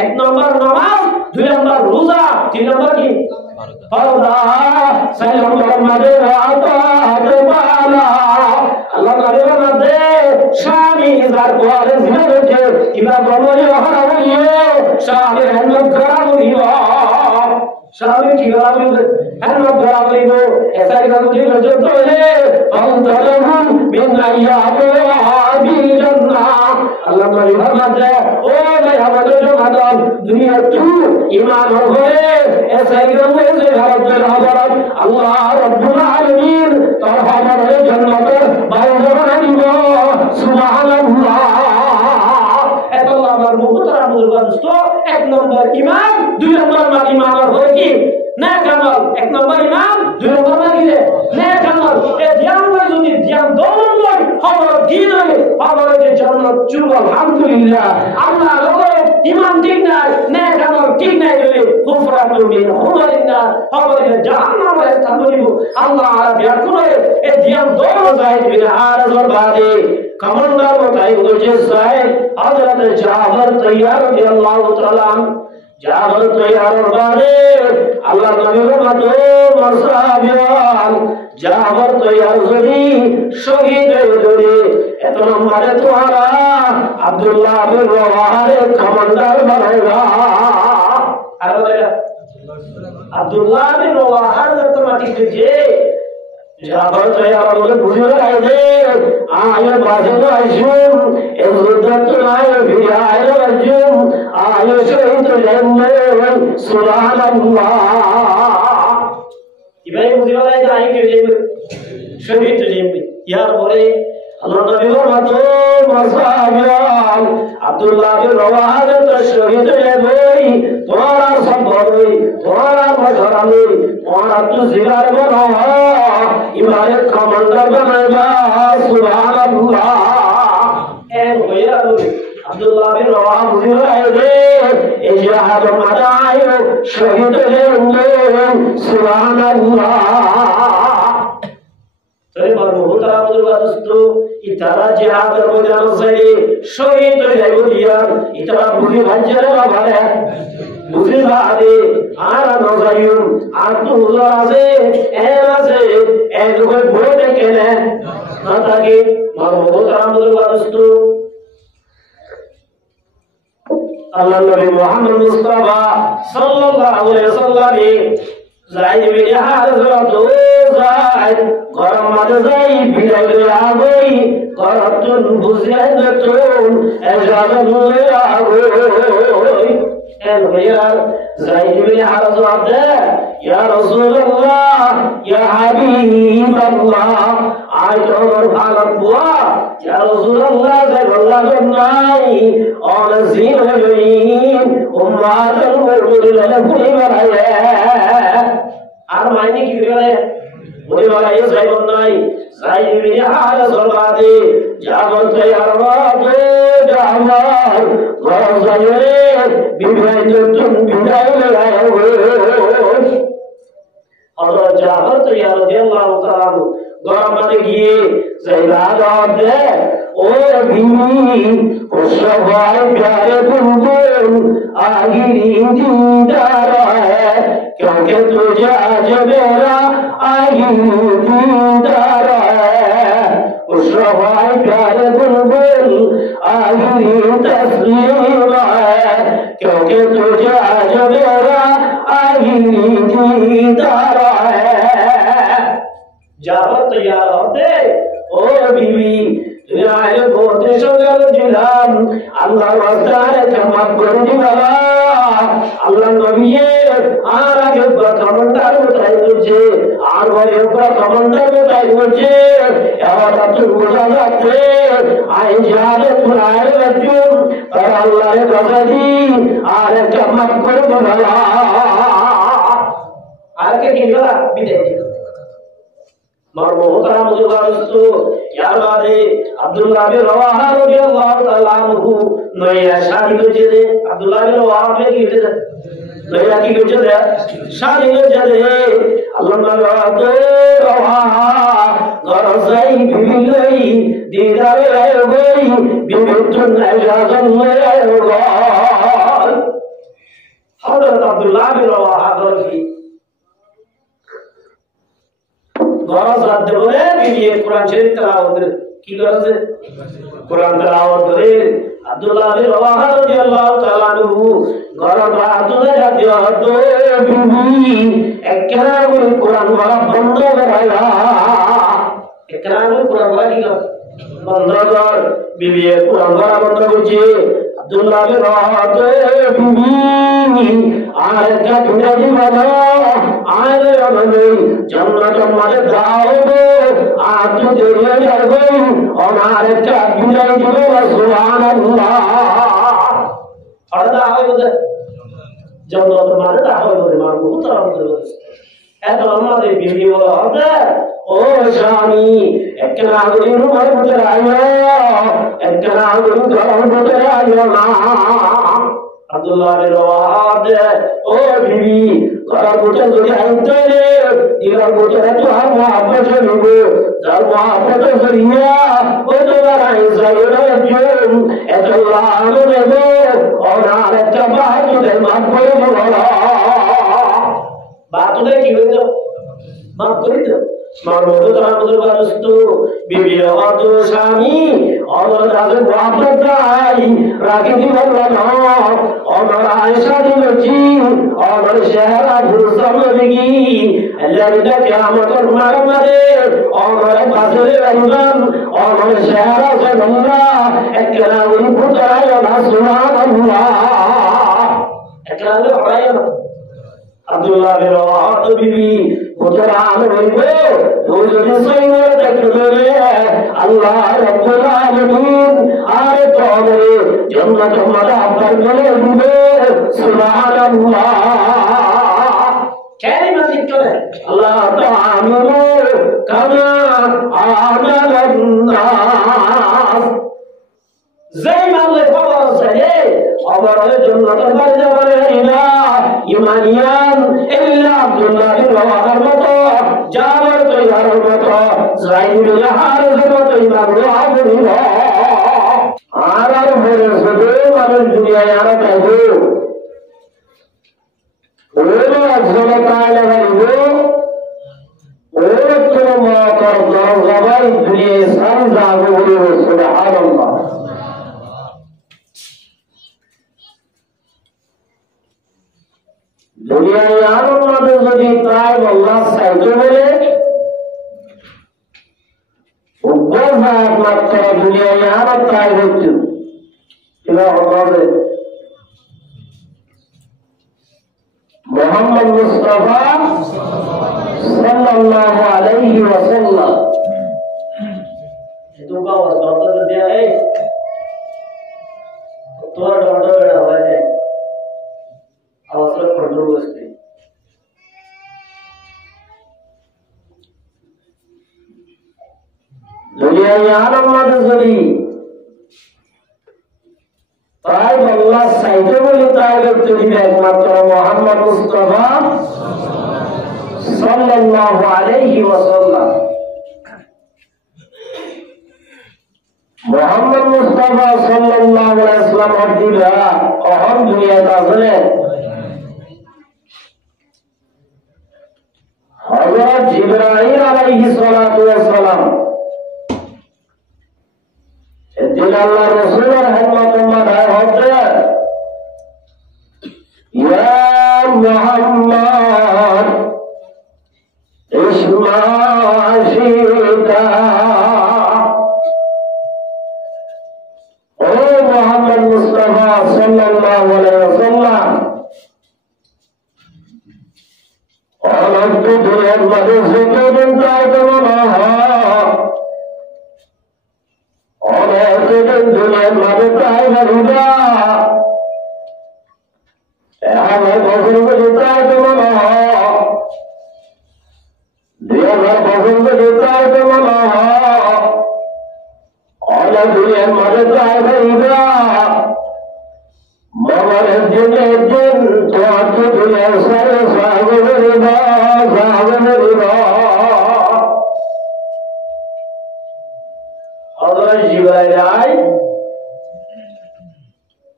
এক নম্বর নামাজ, দুই নম্বর রোজা, তিন নম্বর কি পর্দা, ছয় নম্বর মাঝে আল্লাহ নবীর মধ্যে স্বামী যার পরে জিনেছে কিবা বলে হারাইও স্বামীর হেলমেট করা হইব স্বামী কি হইব হেলমেট করা হইব এসাই কাজ দিল যত হে অন্তরহুম বিনাইয়া বিল জান্নাহ আল্লাহ নবীর মধ্যে ও ভাই আমাদের জমাদার দুনিয়া তু ঈমান হবে এসাই কাজ যে ভারতের খবর আল্লাহ রাব্বুল আলামিন তার খবরের জান্নাতের বাইরে বানাইব সুবহানাল্লাহ। এত আমার মুখতারা মুরবাদস্ত এক নম্বর ঈমান, দুই নম্বর মানে ঈমান হবে কি নেক আমল, এক নম্বর ঈমান, দুই নম্বর মানে কি নেক আমল। এই ধ্যান যদি ধ্যান দৌলন হয় খবর দিন হয় খবর যে জান্নাত চুল আলহামদুলিল্লাহ। আল্লাহ লোকে ঈমান ঠিক নাই নেক আমল ঠিক নাই বলে কুফরাতু মিন হুমারিল্লাহ খবর যে জাহান্নামে স্থান দিব আল্লাহ আর বিয়ার করে এই ধ্যান দৌলন যায় বিন আরজর বাদে কমান্ডার बताई मुझे साहब हजरत जाफर तैयार রাদিয়াল্লাহু তাআলা जाफर तैयार बारे अल्लाह नबी मतो मरसाबियान जाफर तैयार करी शहीद होई এত নম্বরে তোমারা আব্দুল্লাহ বিন রওয়াহারে কমান্ডার বানাইবা আর বলেগা আব্দুল্লাহ বিন রওয়াহার তোমাকে যে जाफर तैयार होके बुझे आए आए बाजू आइजुम इज्जत आए भी आए आइजुम आए शहीद लेने सुभान अल्लाह इब्राहिम बुझे आए जाए के शहीद लेने यार बोले अल्लाह नबी मतो मरसाबियान अब्दुल्लाह बिन रवाहा तो शहीद लेने तुम्हारा संभव नहीं तुम्हारा मशवरा नहीं तुम्हारा तो जिगर बना इमारे कमांडर बनाएगा सुभान अल्लाह। ए भैया अब्दुल्लाह बिन रवाहा मुझे आए थे इजहाद मदायो शहीद लेंगे सुभान अल्लाह। तरी मरहुतरा मुदुगा दोस्तों इतारा जिहाद करबोजान से शहीद लेगो दिया इतारा बुरी भंजरे बाबारे बुरी बादे आरा नजायु आब्दुल्लाह से एना से एक कोई बोले केने ना ताकि मरहुतरा मुदुगा दोस्तों अल्लाह नबी मोहम्मद मुस्तफा सल्लल्लाहु अलैहि वसल्लम जाई मेरे हाथ दो जाई गरम मत जाई बिलाई आगोई करतुन बुझे तुम एजाजत ले आगोई ए भैया जाई मेरे हाथ दे या रसूल अल्लाह या हबीब अल्लाह आज और भालत बुआ या रसूल अल्लाह से अल्लाह बनाई और जीन होईन उम्मतन मुरमुल लकुई बनाए আর মাইনে কি করে বলে বলা এই সাইবন নাই সাইবি হাল সরবাদে জাবন তৈয়ার বাদে জামাল গরজায়ে বিবাই তুম বিদায় লায় হযরত জাফর তৈয়ার রাদিয়াল্লাহু তাআলা গরমাতে গিয়ে জায়গা দে ও বিনি ও সবাই প্যারে বুলবুল আগিরি দিদার क्योंकि तुझे आज मेरा आई दीदार है उस रवाई प्यारे बुलबुल आखिरी तस्लीम है क्योंकि तुझे आज मेरा आई दीदार है। जाफर तैयार होते ओ बीवी दुनिया बहुत सुंदर जिलाम अल्लाह वास्ते चमक कर दिला अल्लाह नबी आगे কমান্ডার কোথায় বলছে আর ঘরে কমান্ডার কোথায় বলছে এবার আপনি বোঝা যাচ্ছে আইন জাহাজে খুনায়ের একজন তার আল্লাহরে কথা দিই আর একটা মাফ করে বলা আর কে কি বলা বিদায় মরমুহতারাম মুজুবারস্তু ইয়ার বাদে আব্দুল্লাহ বিন রওয়াহা রাদিয়াল্লাহু তাআলা আনহু নয়া শাদি হয়েছে যে আব্দুল্লাহ বিন রওয়াহা কি হয়েছে নয়া কি হয়েছে রে শাদি হয়েছে রে আল্লাহ নবী রওয়াহা গরজাই বিবিলাই দিদারে গই বিবিতুন আজান গল হযরত আব্দুল্লাহ বিন রওয়াহা কি গরজ রাত বলে বিবিয়ে কোরআন শরীফ তেলাওয়াত কি করেছে কোরআন তেলাওয়াত করে আব্দুল্লাহ বিন রওয়াহা রাদিয়াল্লাহু তাআলা আনহু গরজ রাতে রাতে হতো বিবি একরা কোরআন পড়া বন্ধ করায়া একরা কোরআন পড়া কি বন্ধ কর বিবিয়ে কোরআন পড়া বন্ধ করছে আব্দুল্লাহ বিন রওয়াহা বিবি আর একটা দুনিয়াবি বাবা আর আমাদের জান্নাত মানে দাও গো আর তো দেরিয়ে যাবে আমার একটা দুনিয়াবি বাবা সুবহানাল্লাহ আর দাও গো জান্নাত মানে দাও গো মানে বহুত আমাদের এত আমাদের বিবি বলে ও স্বামী একটা নাগরিক রূপের ভিতরে আইও একটা নাগরিক ঘরের ভিতরে আইও না আব্দুল্লাহ বিন রওয়াহা ও বিবি ঘরের ভিতরে যদি আইতে রে ইরার ভিতরে তো আমরা আপনাকে নেব যার মহাপত করিয়া ও তোমার আইসাইরা জুম এতল্লাহ আমি নেব ওনার একটা বাহাদুরের মাফ করে বলো বাহাদুরে কি হইতো মাফ করে দিও মরমুহতারাম মুজুবারস্তু বিবি হতো স্বামী অমর রাজে বাপদাই রাখি দিবলা না অমর আয়েশা দিলছি অমর শেহরা ভুরসম দিগি আল্লাহটা কিয়ামতের মারমারে অমর বাসরে রমজান অমর শেহরা সাল্লাল্লাহ একরা উনি পুতায় না সুবহানাল্লাহ একরা হড়ায় না আব্দুল্লাহ বিন রওয়াহা বিবি কোরআন হইবে তুই যদি সৈন্য দেখবে আল্লাহ রাব্বুল আলামিন আর তোরে জান্নাত মালা আব্বার বলে দিবে সুবহানাল্লাহ কালিমা জিক্র আল্লাহ তাআলা কামা আমালান নাস যেই মালে পাওয়া যায় আবার জান্নাতের বাড়ি যাবে ইলা ইমানিয়ান ইল্লা আব্দুল্লাহ বিন রওয়াহার মতো জাবর তৈয়ারের মতো যাইদুল হারিসের মতো ইমাম রওয়াহাবুল আর বলে শুধু মানুষ দুনিয়ায় আর পাইবো ওরা আসলে তাহলে পাইবো ওরা কোনো মতর দরজাবাই দুনিয়ায় সারি যাবো বলে সুবহানাল্লাহ দুনিয়ায় আর আমাদের যদি প্রায় আল্লাহ চাইতে বলে একমাত্র দুনিয়ায় আর প্রায় হচ্ছে মোহাম্মদ মুস্তাফা সাল্লাল্লাহু আলাইহি ওয়াসাল্লাম দুগা ওয়াজ দেয়া এই তোর ডর বেড়া হয় అవసరం పడుతూ వస్తాయి দুনিয়ায় আর আমাদের যদি তাই আল্লাহ চাইতে বলি তাই করতে দিবে একমাত্র মুহাম্মদ মুস্তাফা সাল্লাল্লাহু আলাইহি ওয়াসাল্লাম মুহাম্মদ মুস্তাফা সাল্লাল্লাহু আলাইহি ওয়াসাল্লাম দিবা অহম দুনিয়াতে আসলে হযরত জিবরাইল আলাইহিস সালাতু ওয়াস সালাম দিন আল্লাহ রাসূলের হিদমত মাদায় হতে ইয়া মুহাম্মদ ইসমা শিতা ও মুহাম্মদ মুস্তাফা সাল্লাল্লাহু আলাইহি ওয়াসাল্লাম অনন্ত দুনিয়ার মাঝে যতদিন চাইতে মনে হয় অনেকদিন দুনিয়ার মাঝে চাই না আমার বছর বছর চাইতে মনে হয় 2000 বছর বছর চাইতে মনে হয় অনেক দুনিয়ার মাঝে চাই না মনের দিনে দিন তোমার তো দুনিয়ার সারে সাগরের হযরত জিবরাইল আয়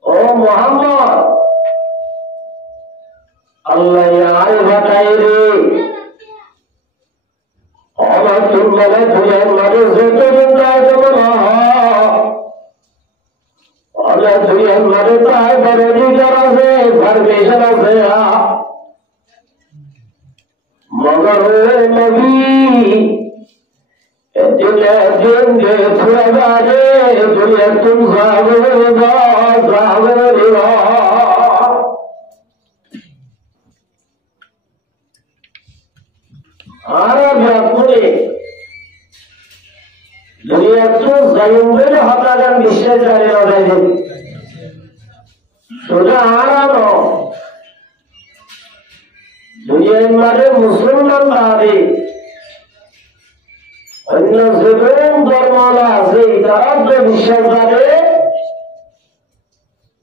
ও মুহাম্মদ আল্লাহ আয় বাতাই রে আমার তুমলে দুনিয়ার মাঝে যতদিন চাইতে মনে হয় অনেক দুনিয়ার মাঝে চাই বড় অধিকার আছে পারমিশন আছে মগর নবী দুনিয়া দিন যে ছুড়ে যাবে দুনিয়া তুম সাগরের দুনিয়া তো জয়ুবের হতাগান বিশ্বাস জানে না যাইবে সোজা আরানো দুনিয়ার মাঝে মুসলমান বাদে অন্য যেরকম ধর্মওয়ালা আছে তারা যে বিশ্বাস জানে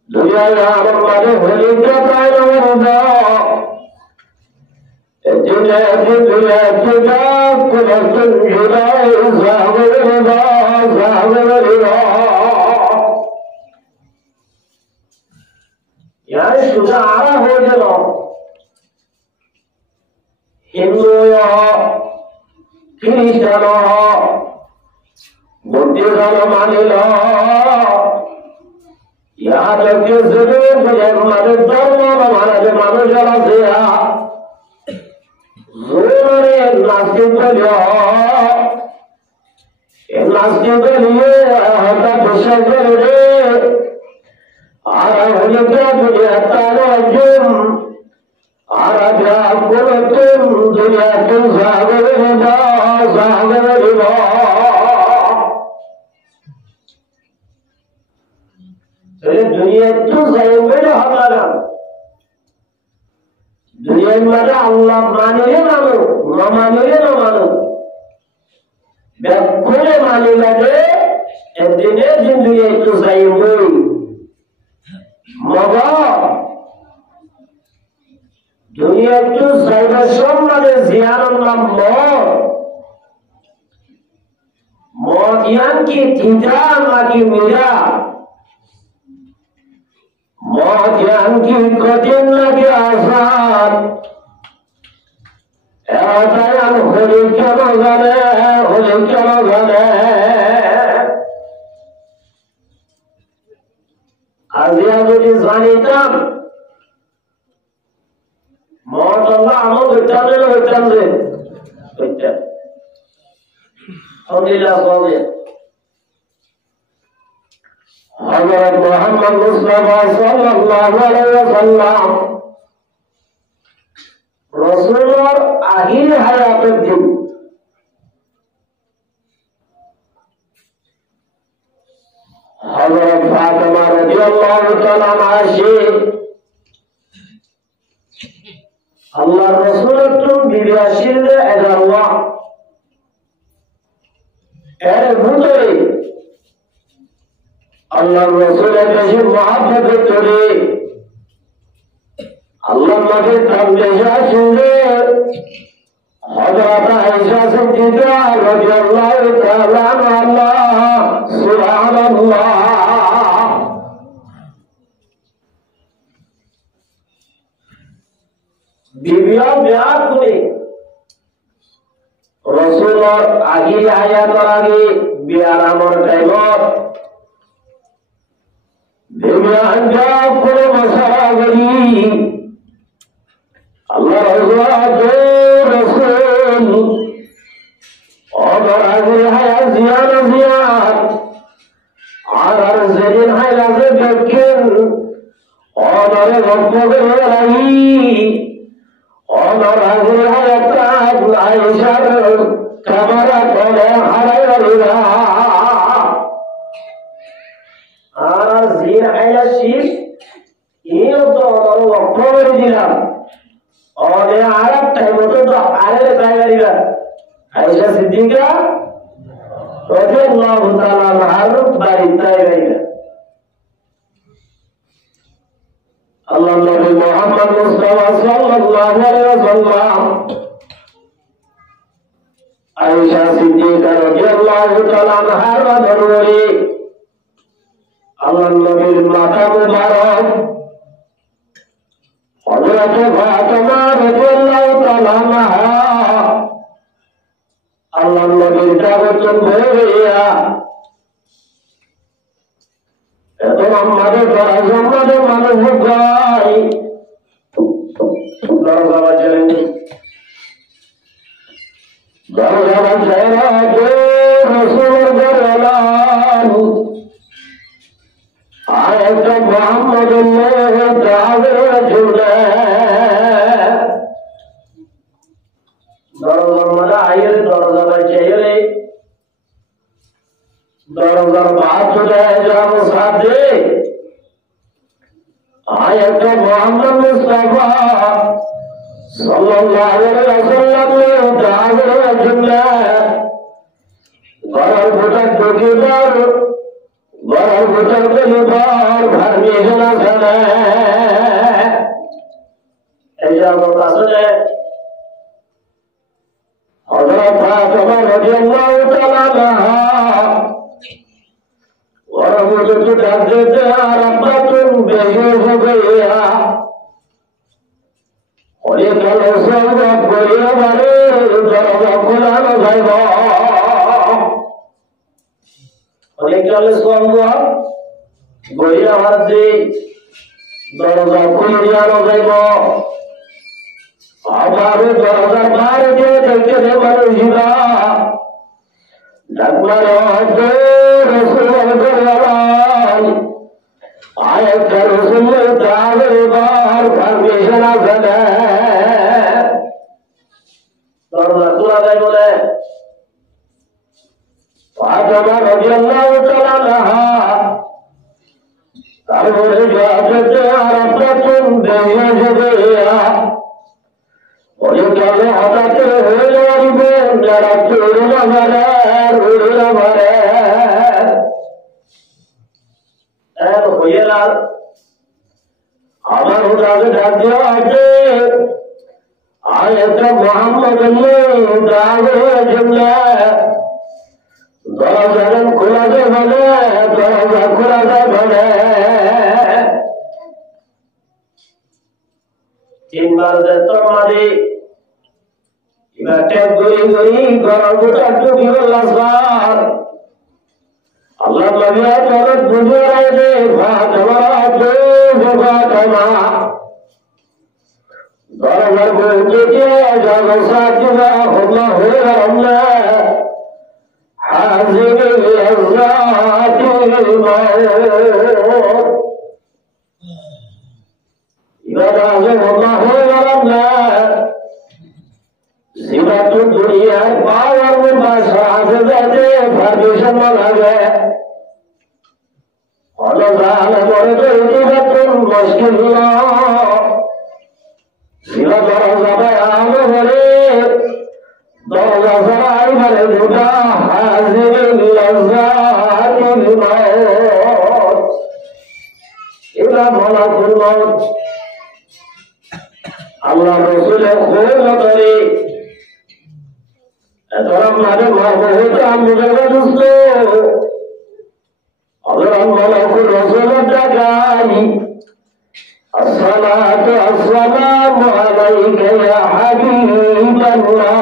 দুনিয়ার আমার মাঝে হলিকা তাই না সুজা আরা হয়ে গেল হিন্দু খ্রিস্টান বুদ্ধিজল মানিল ইহাদেরকে মানুষ ধর্ম মানাতে মানুষের আছে নাস্তিক নিয়ে হঠাৎ বিশ্বাস করে রে আর হলে দুনিয়া তার একজন আর কোন দুনিয়া তুম সাগরে দুনিয়া তো যাইবে হবে না দুনিয়ার মাঝে আল্লাহ মানিলে মানো না মানিলে না মানো ব্যাকুলে মানিলে একদিনের দিন দুনিয়া একটু যাইবই মগা দুনিয়া একটু যাইবার সম্মানে জিয়ানোর নাম মদ ইয়ান কি থিতা নাকি মীরা মদ ইয়ান কি কঠিন নাকি আসান এটাই হলি কেন জানে আজিয়া যদি জানিতাম মদ আল্লাহ আমল হইতাম যে হইতাম আলহামদুলিল্লাহ বলে হযরত মুহাম্মদ মুস্তাফা সাল্লাল্লাহু আলাইহি ওয়াসাল্লাম রাসূলুর আখির হায়াতের দিন হযরত ফাতেমা রাদিয়াল্লাহু তাআলা আনহা আল্লাহর রাসূলের বিবি আসিলে আল্লাহ এর ভিতরে আল্লাহর রাসূলের কাছে মহব্বত করে আল্লাহর মাঝে তামলেজা শুনে হযরত আয়েশা সিদ্দিকা রাদিয়াল্লাহু তাআলা আনহা সুবহানাল্লাহ বিবিয়া বিয়াহ করে রাসূলের আগে হায়াতের আগে বিয়ার আমর টাইমত বিবিয়া বিয়াহ করে মশারা করি আল্লাহ রাসূল ওর আগে হায়াত জিয়ার আর যেদিন হায়াতে দেখেন ওরে ভক্ত করে রাখি ওনার আজরে হায়াতা আয়েশার কামারা করে হারাইরা আর জিন আইলা শিব এই তো লক্ষ্য করে দিলাম ওরে আরেক টাইম তো আরে তাইগারিরা আয়েশা সিদ্দিকা রাদিয়াল্লাহু তাআলা আনহার বাড়ি তাইগারিরা আল্লাহ নবী মুহাম্মদ মুস্তাফা সাল্লাল্লাহু আলাইহি ওয়াসাল্লাম আয়েশা সিদ্দিকা রাদিয়াল্লাহু তাআলা আনহার বাড়ি আল্লাহ নবীর মাথা মুবারক হযরত ফাতেমা রাদিয়াল্লাহু তাআলা আনহা আল্লাহ নবীর দাওয়াত করিয়া এত আমাদের দরজার মানুষ ভাই দরজা বাজেন দরজা বাজেন রাসূলের দরলান আয়াত মুহাম্মদুল্লাহ তাআলা জুড়ে দরজার মধ্যে আইরে দরজা বাজেরে দরজার বাজে যাও সাথে আয়াত মুহাম্মদ মুস্তাফা সাল্লাল্লাহু আলাইহি ওয়াসাল্লাম তাআলা জুড়ে ঘর ভোটার ঢুকিবার ঘর ভোটার গলিবার ঘর নিয়ে জানা জানে এই যাবত আসলে হযরত ফাতেমা রাদিয়াল্লাহু তাআলা আনহা ওরা মুঝে তো ডাক দেতে আর আব্বা তুমি বেহুশ हो गया और ये कल सब बोलिया मारे दरवाजा खुला न जाइब और ये कल सब बोलिया हाथ दे दरवाजा खुल दिया न जाइब हमारे दरवाजा बाहर দিয়ে দেখতে রে মানুষরা ডাকমার হতে রাসূলের দরবার আয়াত রাসূলের দরবার পারমিশন আছে দরজা খোলা যায় বলে ফাতেমা রাদিয়াল্লাহু তাআলা আনহা তারপরে যাতে আর প্রথম দেওয়া যাবে ওই কালে হঠাৎ হয়ে যাবে যারা চোরা মারে রুড়া মারে এর হয়ে লাল আমার উঠাকে ডাক দেওয়া আছে আয়াত মুহাম্মদুল্লাহ তাআলা জুমলা দরজা খোলা যায় বলে দরজা খোলা যায় বলে তিনবার যেতাম মারি এবার গড়ি গড়ি গরম গোটা টুকি বললাম আল্লাহ নবিয়া তোর বুঝে রাখবে ফাতেমা তো ফাতেমা দরবার বলতে যাব সাথীরা আল্লাহ হয়ে আমরা হাজির লাযাতিল মাউত এবার আল্লাহ হয়ে আমরা সিবাত দুনিয়ার পাওয়ার ভাষা আছে যাতে পারমিশন লাগে অলজাল করে তো ইতিবাচন মুশকিল না সিবা দরজা আলো বলে দরজা সরাই বলে দুটা হাজির লাযাতিল মাউত এটা মালাকুল মাউত আল্লাহ রাসূলের খোল করে এতরাম মানে মাহবুব আমুজারা দুস্ত আল্লাহ মালাকুল রাসূলের ডাকাই আসসালাতু আসসালামু আলাইকা ইয়া হাবিবাল্লাহ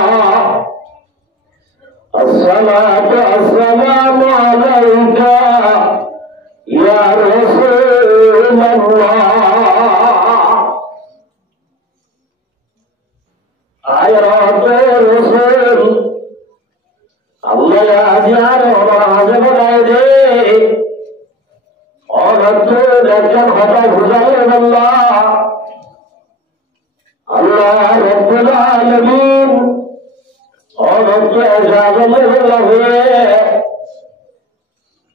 আসসালাতু আসসালামু আলাইকা ইয়া রাসূলুল্লাহ আয়াত রাসূল আল্লাহ আজিয়ার ওয়াজে বলায় দে অনন্ত দেখেন হঠাৎ বুঝালেন আল্লাহ রাব্বুল আলামিন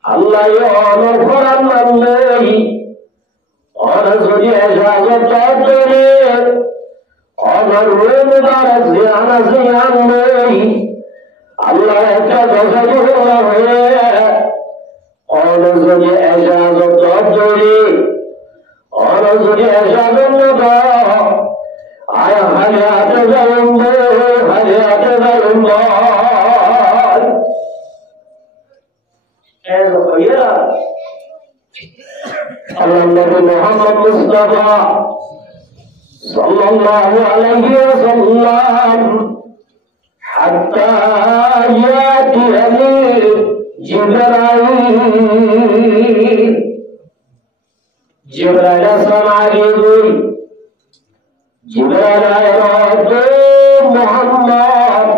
আল্লাহ অনর করার নাম নেই অন যদি এজাজত করে অনর মুবারক জিয়ানা জিয়ান নেই আল্লাহ একটা দশা হয়ে অন যদি এজাজত করে অন যদি এজাজত আয় হাজাতে যাবেন হাজাতে যাবেন النبي محمد مصطفى صلى الله عليه وسلم حتى يأتي جبرائيل جبرائيل سمعه جبرائيل محمد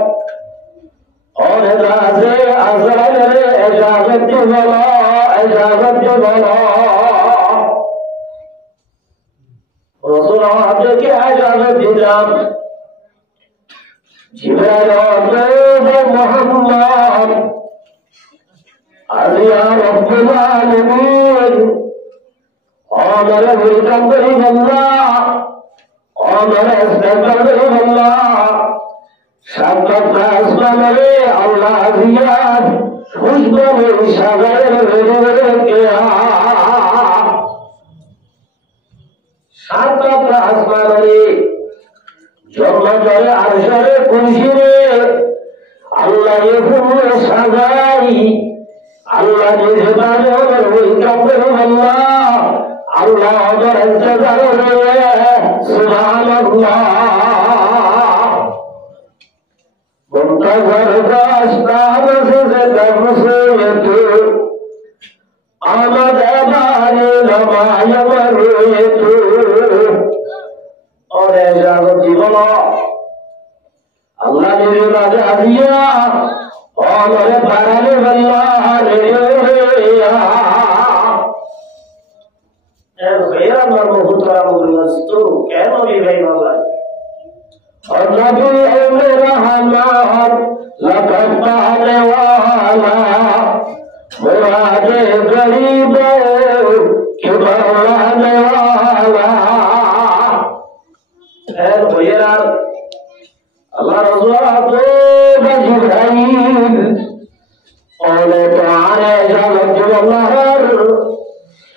اور رازے ازل اجازت بلا اجازت بلا رسول آتے کی اجازت دیدم جبرائیل محمد یا رب العالمین آمر ولکم کریم اللہ آمر استغفر کریم اللہ شبت اسمانه اللہ زیاد خوشبو شغیر غیر کیا شبت اسمانه جمعه عرشر کنشیره اللہ یفور شغائی اللہ جزبانه ولکم کریم اللہ اللہ عمر انتظر سبحان اللہ منتظر داشتان سے تمسیت آمد بانی لمائی مرویت اور اجازت بلا اللہ نے رضا دیا اور بارے واللہ لیا خیر امر محترم المستو کہنو بھی بھائی مولا اور نبی رحمان لقد پانے والا مراد غریبوں کی بڑھانے والا خیر بھئیرا اللہ رضوہ تو بجبرائیل اولے تعالی جالت جو اللہ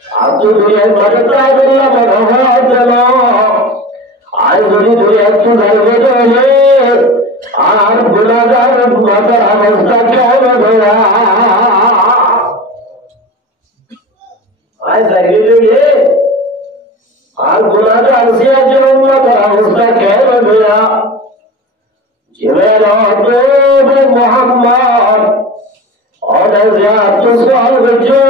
عبد دنیا مدتا دلہ مرحوات جلو آج بڑی دنیا کی دھرگے جولے آج بلادار مدر حمستا کیا لگیا آج دھرگے جولے آج بلادار سیا جو مدر حمستا کیا لگیا جویل عطوب محمد اور ازیاد تو سوال بچو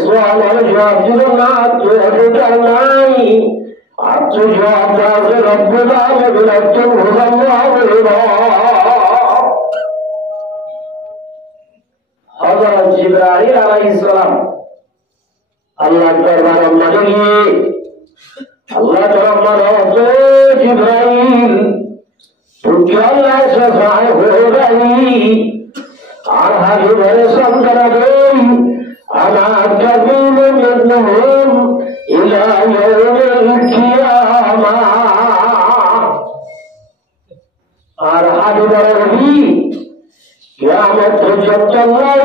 سوال اور جواب جنات تو حقیقت نائی آپ تو جواب داز رب العالمین اکتم حضا اللہ حضرت جبرائیل علیہ السلام اللہ دربار مجھے اللہ دربار تو جبرائیل تو کیا اللہ شفاع ہو رہی آرہا جبر سمدر گئی انا کبیل منهم الى يوم القيامة آرہا جبر ربی قیامت حجت اللہ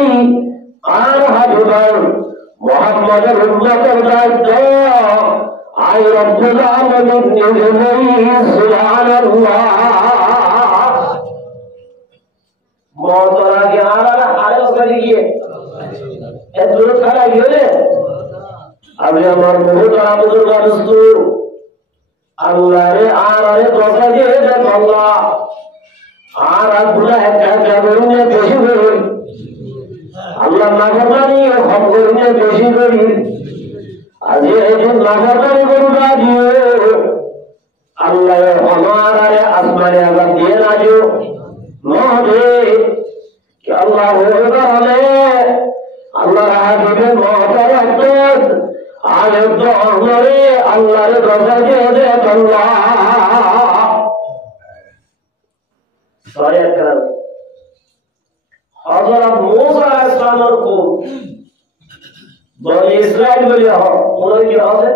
آرہا جبر محمد رمضت الدائدہ آئی رب العالمین نجمعی سبحان اللہ موترہ کے آرہا حالت کری گئے এত খারাপ হলে আমি আমার বহুতরা বুজুর্গার দস্তুর আল্লাহরে আরে কথা দিয়ে দেখ আল্লাহ আর আগুলা একটা করুনে বেশি করি আল্লাহ নাফরমানি ও হক করুনে বেশি করি আজ এই যে নাফরমানি করুনা দিও আল্লাহ আমার আরে আসমানে আবার দিয়ে না দিও মহদে কি আল্লাহ হলে আল্লাহ হাবিবে মহতারাত আলে তো আমরে আল্লাহর কথা দিয়ে দে আল্লাহ সরে কর হযরত মূসা আলাইহিস সালামের কো বনি ইসরাইল বলে ওনার কি হবে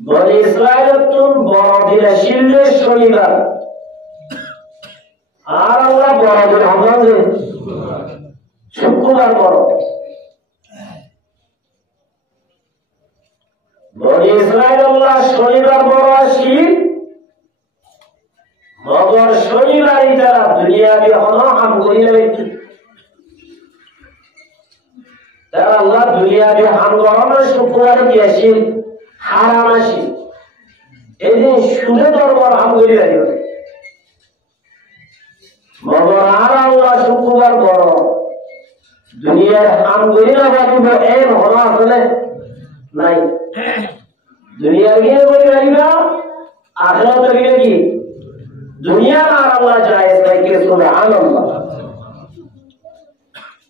বনি ইসরাইলের তুন বড় দিনে শিললে শনিবার আর আমরা বড় দিন আমরা যে শুক্রবার বড় বনি ইসরাইল আল্লাহ শনিবার বড় আসি মগর শনিবারই তারা দুনিয়াবি হাম করিয়া তারা আল্লাহ দুনিয়াবি হাম করানো শুক্রবারে কি আসি হারাম আসি এই দিন সুদে দরবার হাম করিয়া দিবে মগর আর আল্লাহ শুক্রবার বড় দুনিয়ার হাম করিয়া পারিব এর হওয়া আসলে নাই দুনিয়া গিয়ে করে রাখবা আখিরাত গিয়ে কি দুনিয়া আর আল্লাহ জায়েজ নাই কে সুবহানাল্লাহ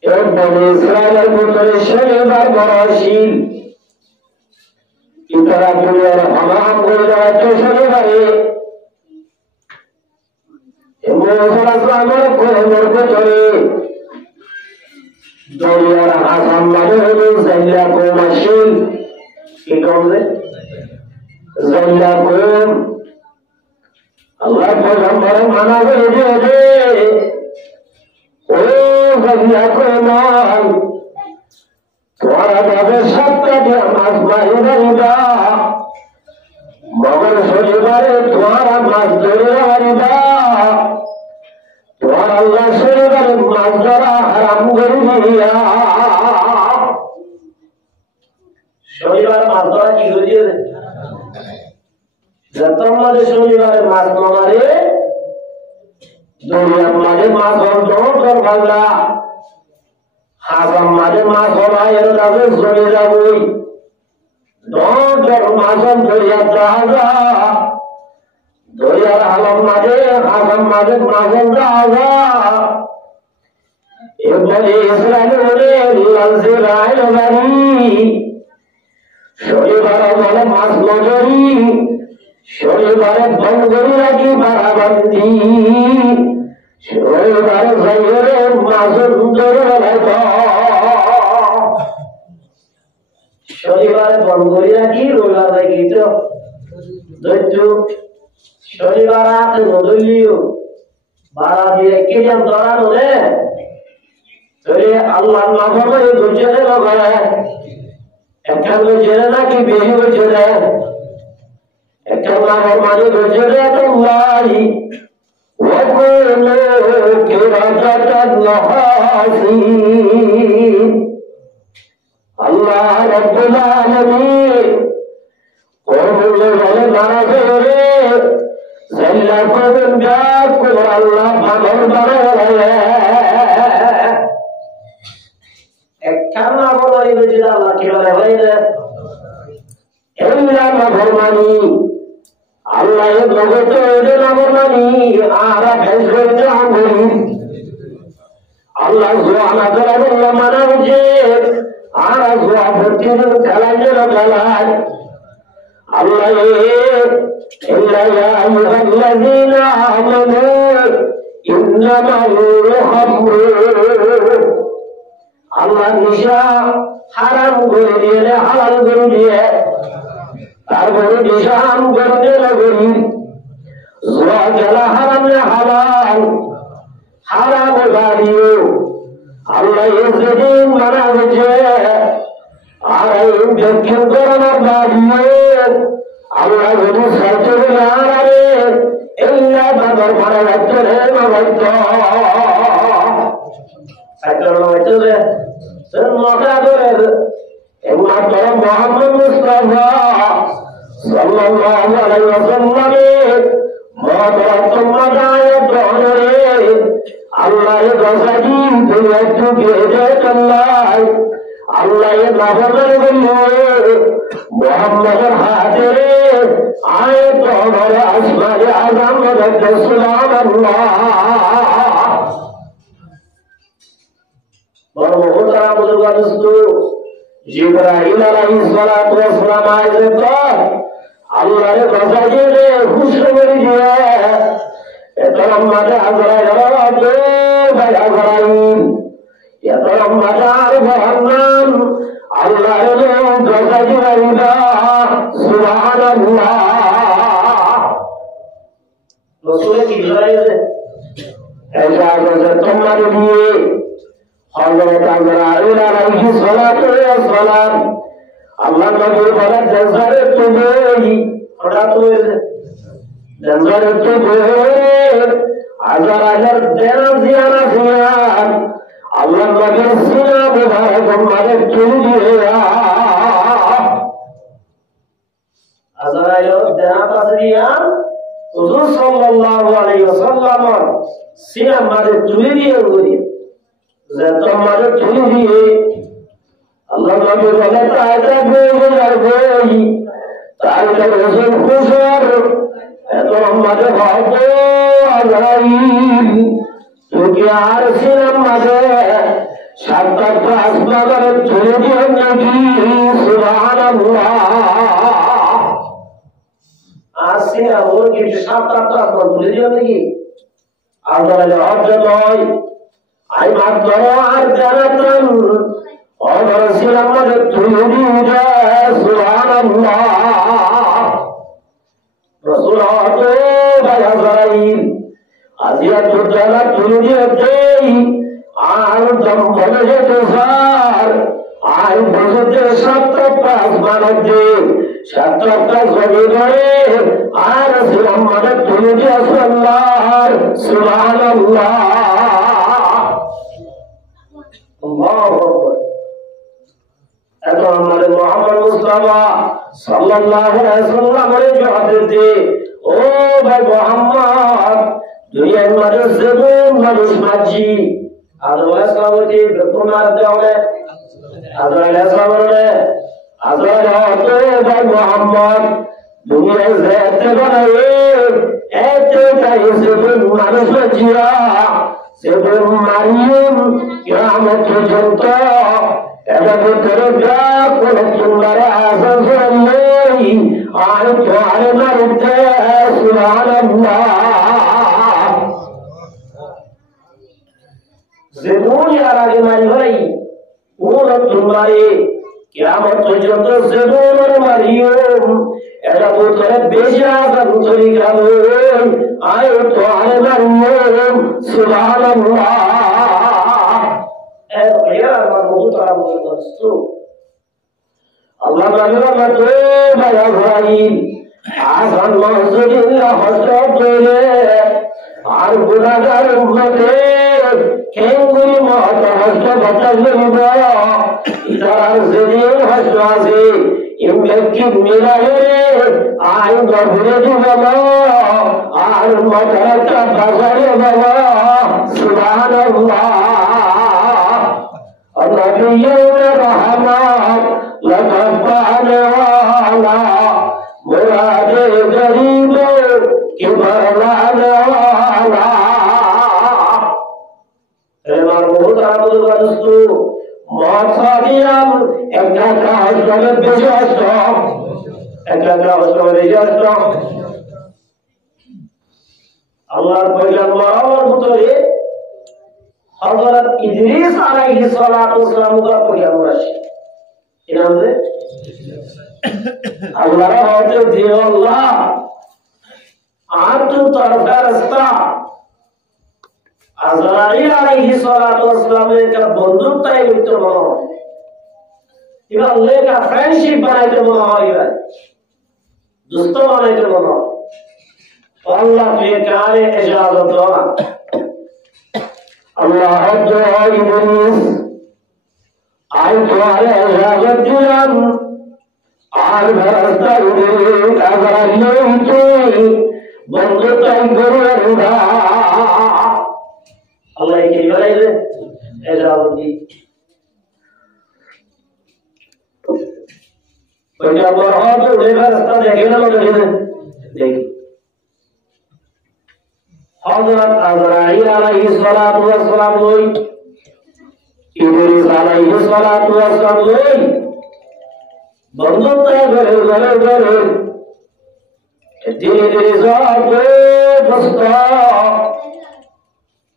এই বনি ইসরাইলের ভিতরে শনিবার বড় শীল ইতারা দুনিয়ার হারাম করে দেওয়া শনিবারে মুসা আসলামের কোমর ভিতরে দরিয়ার হাসান মানে হলো জাইলা কোমাশিল কি করবে জাইলা কোম আল্লাহ পয়গম্বর মানা করে দে ও জাইলা কোমান তোমারা যাবে সপ্তাহে মাস বাইরে মগর শনিবারে তোমারা মাছ ধরে হারিবা তোমার আল্লাহ শনিবারে মাছ ধরা হারাম করে দিয়া শনিবার মাছ ধরা কি করিয়ে যতমানে শনিবারে মাছ মারে দুনিয়ার মাঝে মাছ অন্তর ভাগলা হাসাম মাঝে মাছ হলা এর কাছে চলে যাবই মাছন দরিয়া জাহাজা দরিয়ার আলম মাঝে হাসাম মাঝে মাছন জাহাজা এরপরে ইসরায়েলের লালসে রায় বাড়ি শনিবার বলে মাছ নজরি শনিবারে বঙ্গরি রাখি বাড়াবান্দি শনিবারে যাইরে মাছ শনিবারে বঙ্গরি রাখি রোলা রাখি তো ধৈর্য শনিবার রাতে নদলিও বাড়া দিয়ে কে যেন ধরানো রে আল্লাহ না ভাবে ধৈর্য লগায় একটা জেনে নাকি বেশি হয়েছে রে একটা নামের মাঝে ধৈর্য রে তোমরাই আল্লাহ রাব্বুল আলামিন কোরআনে বলে নারাজে রে জাল্লা করবেন যা করে আল্লাহ ভাগর বানায় একটা না বলে যে আল্লাহ কি বলে ভাইরে এল্লা মাফরমানি আল্লাহ এর জগতে এদের নামমানি আর ফেস করতে হবে আল্লাহ সুবহানাহু ওয়া তাআলা মানা যে আর জোয়া ভর্তি খেলায় যেন খেলায় আল্লাহ ইল্লা ইয়া আইয়ুহাল্লাযীনা আমানু ইন্নামাল খামরু আল্লাহ নিশা হারাম করে দিয়ে হালাল করে দিয়ে তারপরে নিশা হারাম করে দিয়ে লাগি জোয়া খেলা হারাম হালাল হারাম গাড়িও আল্লাহ যেদিন মারা গেছে আর এই দক্ষিণ করোনার গাড়িও আল্লাহ যদি সচরে না রে এল্লা বাবার মারা যাচ্ছে রে মারাইত মাথা ধরে একমাত্র মোহাম্মদ মুস্তাফা সাল্লাল্লাহু আলাইহি ওয়াসাল্লামের মহতরম মাদায়ে দহরে আল্লাহ গসাদি দুনিয়া থেকে আল্লাহ আল্লাহ নাফরমান বলল মুহাম্মদের হাতে আয়াত দহরে আসমানে আযম রাখতে সুবহানাল্লাহ বড় বুজুর্গ জিবরাইল আলাইহিস সালাতু ওয়াস সালাম আইছে তো আল্লাহর গসাদি রে খুশ করে দিয়ে এতরম মাঝে আজরাইল ভাই আজরাইল রসুলের কি ধরাইছে এটা বলছে তোমার দিয়ে হযরত আজরাইল আলাইহিস সালাতু ওয়াস সালাম আল্লাহ নবী বলেন জাজারে তুমি হঠাৎ হয়েছে জাজারে তুমি আজরাইলের দেনা জিয়ানা জিয়ান আল্লাহ নবীর সিনা মুবারক মারে চুরি দিয়ে আজরাইলের দেনা তাসরিয়া হুজুর সাল্লাল্লাহু আলাইহি ওয়াসাল্লাম সিনা মারে চুরি দিয়ে গড়ি যে তোমারে চুরি দিয়ে আল্লাহ নবী বলে তাইটা বই আর বই তাইটা রসুল খুশর এত আমাদের ভাবো আজরাইল তুই আর সিনাম মাঝে সাতটা আসমানের চুরি দিয়ে নাকি সুবহানাল্লাহ আসে ওর কি সাতটা আসমান চুরি দিয়ে নাকি আল্লাহর হজ্জ নয় আই মাত্র আর জানাতেন অবরসিল আমাদের চুরি দিয়ে সুবহানাল্লাহ রাসূল হতে আজরাইল আজিয়া চুরালা চুরি দিয়ে দেই আর দম বলে যেতে স্যার আই বলতে সাতটা আসমানের দিয়ে সাতটা জমি ধরে আর আমাদের চুরি দিয়ে সুবহানাল্লাহ এত আমাদের মুহাম্মদ মুস্তাফা সাল্লাল্লাহু আলাইহি ওয়াসাল্লামের জবাবে ও ভাই মুহাম্মদ দুনিয়ার মানুষ জীবন মানুষ মাঝি আল্লাহ সালামতি বেকুমার দেওয়া আল্লাহ সালামরে আল্লাহ তো ভাই মুহাম্মদ দুনিয়ার যেতে বানায়ে এতে তাই জীবন মানুষ মাঝিয়া জীবন মারিয়ম কিয়ামত পর্যন্ত এটা ভিতরে যা করে তোমার আসান নেই আর তোমার মারতে সুবহানাল্লাহ জীবন আর আগে মারি ভাই ওর তোমারে কিয়ামত পর্যন্ত জীবন মারিয়ম এটা ভিতরে বেশি আসান চলে গেল আর তোমার মারিয়ম সুবহানাল্লাহ Allah Ta'ala to bayazai azan mahzudillah hasabule ar gunagar ummate kenguri mata hasbatalba idar zedin haswazi imleki mirahe ay gabure dubala ar matata bazare baba subhanallah النبي الرحمن لقد والا مراد غريب كبر والا এবার বহুত আবুল ওয়াস্তু মাসারিয়াম একটা কাজ করে বিশ্বস্ত একটা কাজ করে বিশ্বস্ত আল্লাহর পয়গম্বর আমার ভিতরে হযরত ইদ্রিস আলাইহিস সালাতু ওয়াস সালাম का পয়গম্বর আছে কি নাম রে আল্লাহ হতে দিও আল্লাহ আর তো তরফা রাস্তা আজরাইল আলাইহিস সালাতু ওয়াস সালামের একটা বন্ধুত্বই মিত্র মনে হয় এবার আল্লাহ का फ्रेंडशिप বানাইতে মনে হয় ভাই দোস্ত বানাইতে মনে হয় আল্লাহ তুই কারে ইজাজত দাও Allah Ta'ala Iblis I তোমারে ইজাজত দিলাম আর রাস্তা উড়ে আবার তুই বন্ধুত্ব করে রুধা আল্লাহ কি বলে ইজাজত দি ওইটা বড় তো উড়ে রাস্তা দেখে না দেখি হযরত আজরাইল আলাইহিস সালাতু ওয়াস সালাম লই ইদ্রিস আলাইহিস সালাতু ওয়াস সালাম লই বন্ধুত্ব করে ধীরে ধীরে যাবে দোস্ত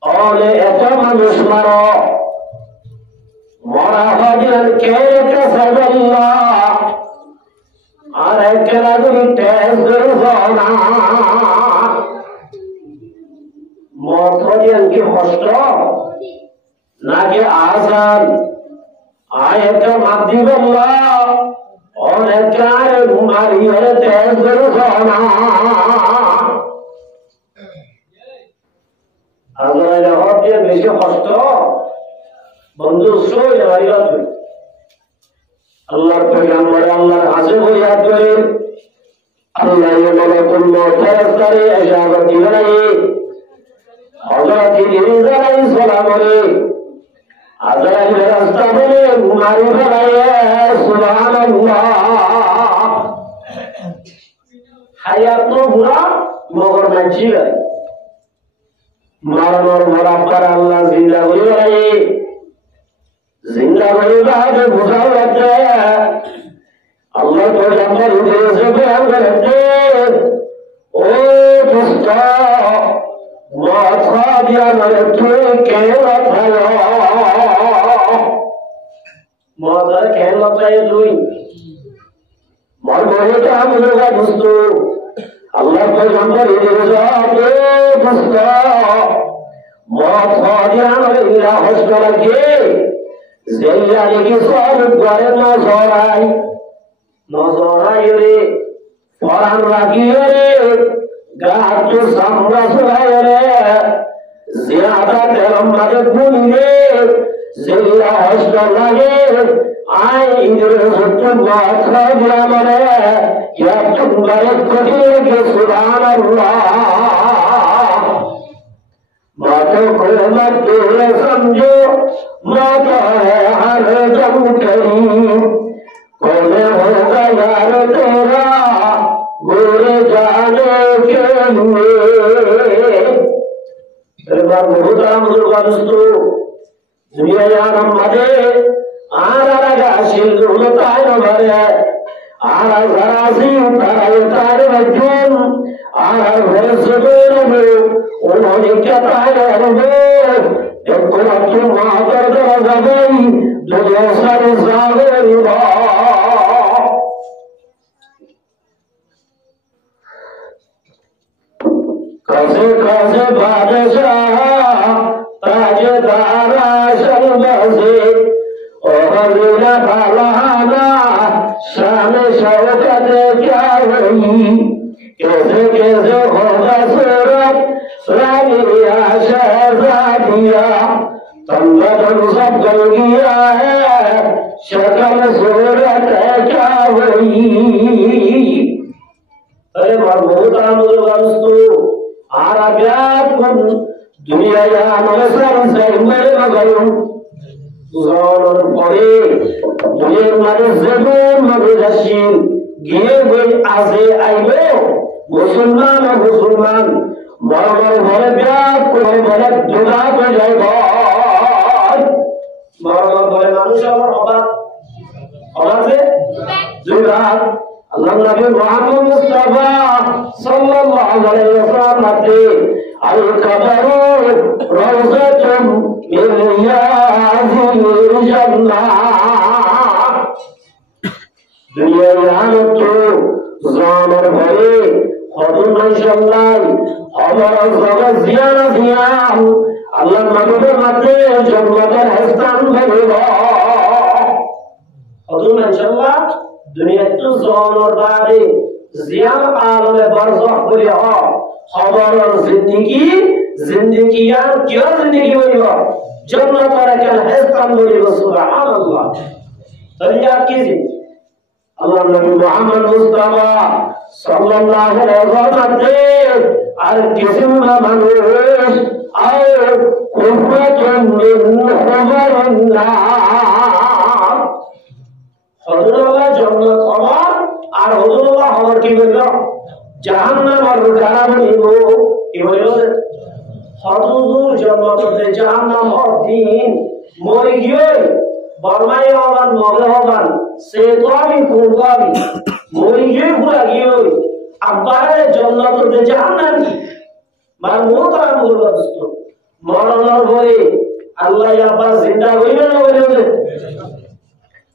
ওলে এত মানুষ মারো মরা হাজির কে কাসাবাল্লাহ আর একলা দুই তেজ না মতদিয়ান কি কষ্ট নাকি আসান আয়াতটা মাদি বললা অনেক কারে ঘুমারি হলে তেজ করে খানা আল্লাহ হতে বেশি কষ্ট বন্ধু সই হইয়া তুই আল্লাহর পয়গম্বর আল্লাহর কাছে বইয়া করে আল্লাহ মালাকুল মউত ফেরেশতারে ইজাজত দিলেন হযরত ইদ্রিস আলাইহিস সালামরে আজরাইল ফেরেশতা বলে মারি ফেলায় সুবহানাল্লাহ হায়াত তো পুরা মগর মানছি মারানোর বরাবর আল্লাহ জিন্দা করে রাখে জিন্দা করে রাখে বুঝাও রাখে আল্লাহ তো আমার উদ্দেশ্যে বয়ান করতে ও দুষ্ট মাথা দিয়া মানে তুই কেন ভালো মাথা কেন মাথায় তুই মর মরে তো আমি দুষ্ট আল্লাহ তো আমার উদ্দেশ্যে দুষ্ট মাথা দিয়া মানে ইলা হসলাকে জেলা দেখি সব ঘরে না সরাই নজরাই রে পরান রাখিয়ে রে গাছ সামরা সরাই রে জিয়াদা তেরম মাঝে পুলিয়ে জেলা হসলা লাগে আই ইন্দ্র সত্য মাথা দিয়া মানে ইয়া তুমরে কঠিন কে সুবহানাল্লাহ बातों को मत तेरे समझो माता है हर जम करी कौन होगा यार तेरा गोरे जाने के लिए बार बहुत मुझे दोस्तों दुनिया यार हमारे आरा लगा शिल होता है हमारे आरा घरासी उतारे बच्चों आरा घर से बोलो उन्होंने क्या कहा एक तो अच्छी मातर दरजा गई दुनिया सारे सागर कैसे कैसे बादशाह ताजदारा शर्मसे और लीला बालाना शान शौकत क्या हुई कैसे कैसे होगा सूरत रानिया शहजादिया तंबदन सब गल गया है शक्ल सूरत है क्या हुई अरे मरबूता मुर्गस्तु आराब्यात दुनिया या नवसर से मेरे मगरू जोर पड़े दुनिया मारे ज़मीन मारे रशीन गिए हुए आसे आइबो मुसलमान और मुसलमान मरमर भरे ब्याग করে বলে জুড়া হয়ে যায় ঘর মরমর ভরে মানুষ আমার অবাধে জুড়া আল্লাহ নবী মুহাম্মদ মুস্তাফা সাল্লাল্লাহু আলাইহি ওয়াসাল্লাম আল কবরু রাওযাতুম মিন রিয়াজিল জান্নাহ দুনিয়া জানত জানার ভরে হযরত মাশাআল্লাহ हमारा जगह जियाना जियान अल्लाह मदद मते जन्नतर हस्तान बनेगा हजूर इंशाअल्लाह दुनिया तो जोनर बारे जियान आलम बरज़ख करे हो हमारा जिंदगी यार क्या जिंदगी होइबो जन्नतर के हस्तान बनेगा सुभान अल्लाह तरिया कीजिए अल्लाह नबी मोहम्मद मुस्तफा सल्लल्लाहु अलैहि वसल्लम আর কিসম মানুষ আর কুফরাতুন মিন হুমারিল্লাহ হযরতুল্লাহ জান্নাত আমার আর হযরতুল্লাহ আমার কি হইল জাহান্নাম আর কারাম নিব কি হইল হযরতুল জান্নাতে জাহান্নাম হর দিন মরি গিয়ে বর্মাই হবান মগে হবান সে তো আমি কুরবানি মরি গিয়ে পুরা গিয়ে আব্বারে জান্নাতে জাহান্নাম মান মোতার মুরবাদস্ত মরণের পরে আল্লাহ আব্বা জিন্দা হইল না হইল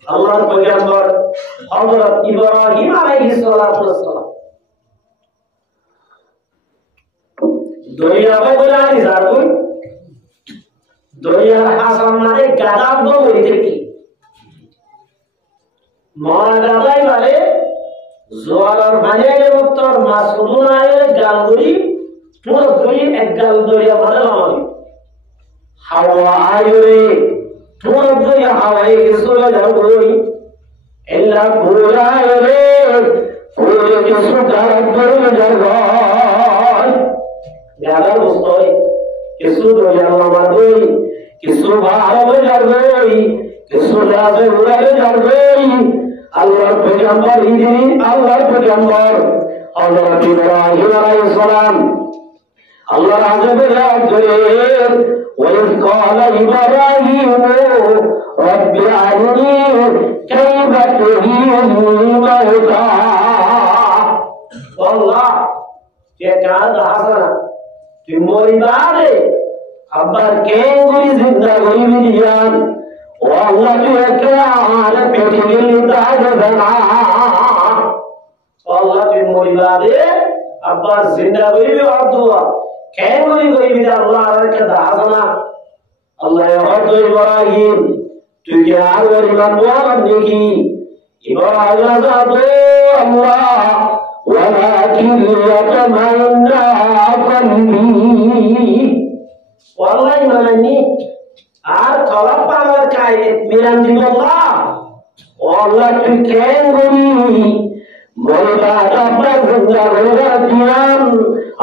আল্লাহর পয়গম্বর হযরত ইব্রাহিম আলাইহিস সালাতু ওয়াস সালাম দরিয়া ভাই বলে আনি যা তুই দরিয়ার হাসান মানে গাদাব বই দেখি মরা গাদাই বলে জোয়ালার ভাজে উত্তর মাসুদুন আয়ের গালগুড়ি পুরো দুই এক গাল দরিয়া বদলামানি হাওয়া আয়রে পুরো দুই হাওয়ায় চলে যাবই এলা পুরা আয়রে পুরো কিছু গারদ করে যাবই গাদার বস্তই কিছু দরিয়া মারবই কিছু ভাবে যাবই কিছু রাজে উড়ালে যাবই আল্লাহর পয়গম্বর ইদ্রিস আল্লাহর পয়গম্বর হযরত ইব্রাহিম আলাইহিস সালাম আল্লাহর আযাবে রাজে ওয়াইজ ক্বালা ইব্রাহিম রব্বি আরিনি কাইফা তুহয়িল মাউতা আল্লাহ কে কাদ হাসানা তুই মরিবাদে আবার কেঙ্গুরি জিন্দা করিবি দিয়ান ও আল্লাহ তুই একলা আর পৃথিবীর তাজ জানা আল্লাহ তুই মরিবাদে আবার জিন্দা করিবি আব্দুল্লাহ কেঙ্গুরি করিবি আল্লাহ আর একটা হাসানা আল্লাহ হযরত ইব্রাহিম তুই কি আর মরিবাদ বল দেখি ইব্রাহিম জাদু আল্লাহ ولكن يتمنى قلبي والله منني আর তলব পাওয়ার কাই মিলান দিবল্লাহ والله তুই কেন গরি বলবা আপনার জিন্দা হয়ে দিয়াম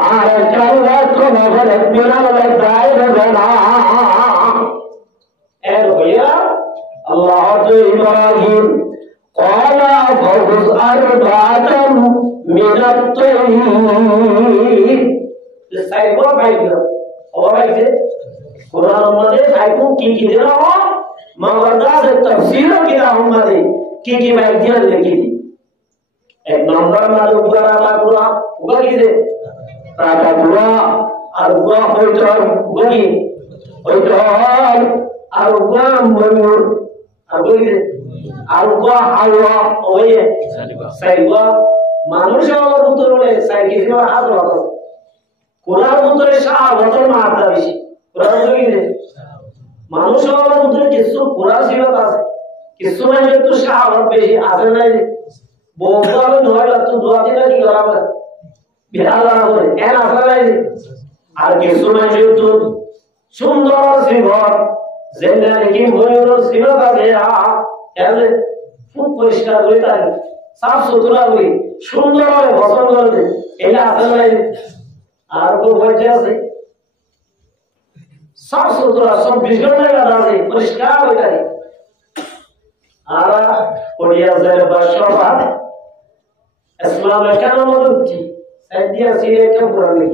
আর চাইলা কোনা বলে মিলান দাইরে জানা এর হইয়া আল্লাহ তো ইব্রাহিম قال فخذ أربعة من الطير সাইকো বাইকো ওরাইছে কোরআন মধ্যে সাইকো কি দেনা हो মাওলানা से तफसीर किया हमने की বাইক দিয়ে লিখি এক নম্বর না উপর আলা পুরা উগি দে টাকা পুরা আর উগা হইতর উগি হইতর আর উগা ময়ূর আর উগি দে আর উগা হাওয়া ওয়ে সাইবা মানুষের উত্তরে সাইকিসের হাত রাখো কোরআন উত্তরে শাহাবতের মাত্রা বেশি কোরআন কি রে মানুষের উত্তরে কিছু কোরআন সিবত আছে কিছু মানে একটু শাহাবত বেশি আছে না বহুকাল ধরে তো দোয়া দিলে কি করাবে বিহার করা করে এন আসলে নাই আর কিছু মানে একটু সুন্দর সিবত যেটা কি ময়ূর সিবত আছে কেন খুব পরিষ্কার করে তাই সাফ সুতরা করে সুন্দরভাবে বসন করে এটা আসলে নাই আর কো বলতে আছে সাফ সুতরা সব বিজনে লাগা আছে পরিষ্কার হয়ে যায় আর পড়িয়া যায় বাসবা ইসলাম কেন মদুতি সাইদিয়া সিরে কে পুরানি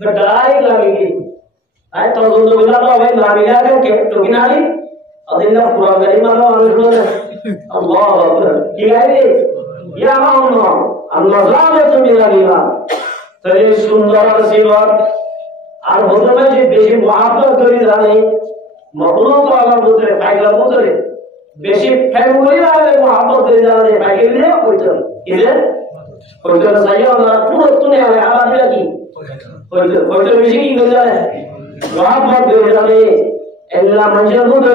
গডাই লাগি আই তো দোল বিলা তো ভাই লামিলা কে তো কিনারি আদিল্লা পুরা গাড়ি মানো অনুষ্ঠিত আল্লাহু আকবার কি গাড়ি ইয়া আল্লাহ আল্লাহ জানে তুমি লাগিলা তাই সুন্দর সিবত আর বলতে যে বেশি মহব্বত করি জানে মখলুক আল্লাহর ভিতরে পাইলার ভিতরে বেশি প্রেম করি জানে মহব্বত করি জানে পাইলে কইতো ইলে কইতো সাইয়া না পুরো তুনে আবার দিলা কি কইতো বেশি কি করে জানে মহব্বত করি জানে এল্লা মানুষের ভিতরে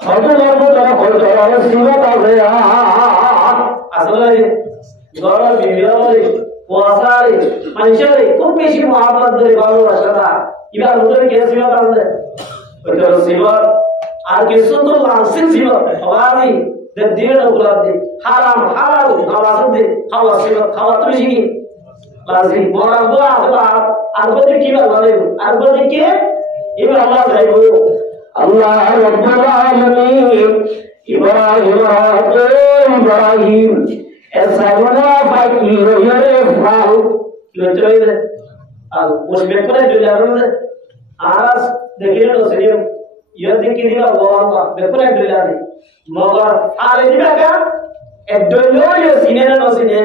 হযরতের ভিতরে হযরতের সিবত আছে আসলে গরম বিবিয়ারে ওয়াসারে মানুষের খুব বেশি মহব্বত করে ভালোবাসা ইবার ভিতরে কি সিবত আছে ওইটা সিবত আর কিছু তো লাসিন সিবত হওয়ারি যে দিন ওগুলা দি হারাম হালাল নামাজ দি খাওয়া সিবত খাওয়া তো বেশি লাসিন বড় বড় আসলা আর বলে কি বলে আর বলে কি এবার আল্লাহ যাইবো আল্লাহ রাব্বুল আলামিন ইব্রাহিম এসাইনা বাকি রইরে ফাল লইতে আর মুসবে করে দিলারে আরাস দেখিলে তো সে ইয়ে দেখি দিলা ওয়াল্লাহ বেকুলে দিলারে মগর আলে দিবাকা একদলো ইয়ে সিনে না সিনে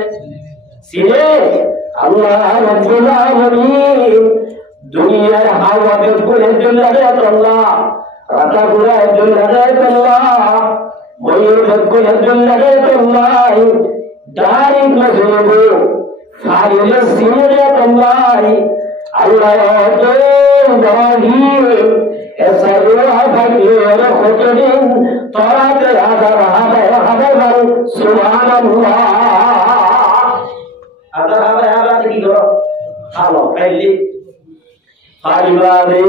সিনে আল্লাহ রাব্বুল আলামিন দুনিয়ার হাওয়া বেকুলে দিলারে আল্লাহ রাতা গুরা দিলারে আল্লাহ ময়ূর বেকুলে দিলারে আল্লাহ ডাইরেক্ট মজবু ফাইলে সিনে আল্লাহ Allah Ibrahim esarwa fakir khutbin tarat adar hada subhanallah adar hada ki karo halo faili Alibade,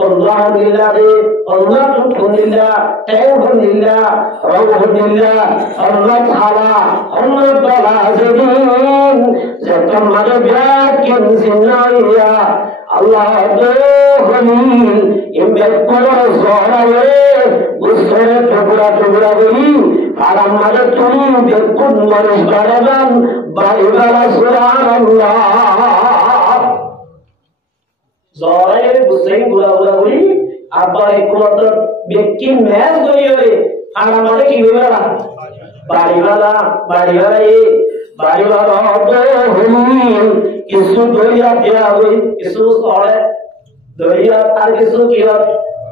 Alhamdulillah, Alhamdulillah, Alhamdulillah, Alhamdulillah, Allah Taala, Allah Taala Zedin, Zetam Madabiakin Zinaya, Allah Dohani, Imbekura Zoraye, Gusore Tugura Beri, Alam Madatuni, Bekun Maris Baradan, Baibala Subhanallah. Zorai busai gula-gula abba ekumat bekki mes goyore aramade ki goyora bariwala ye bariwala to holi kisu doriya dia hoy kisu sore doriya ar kisu kiya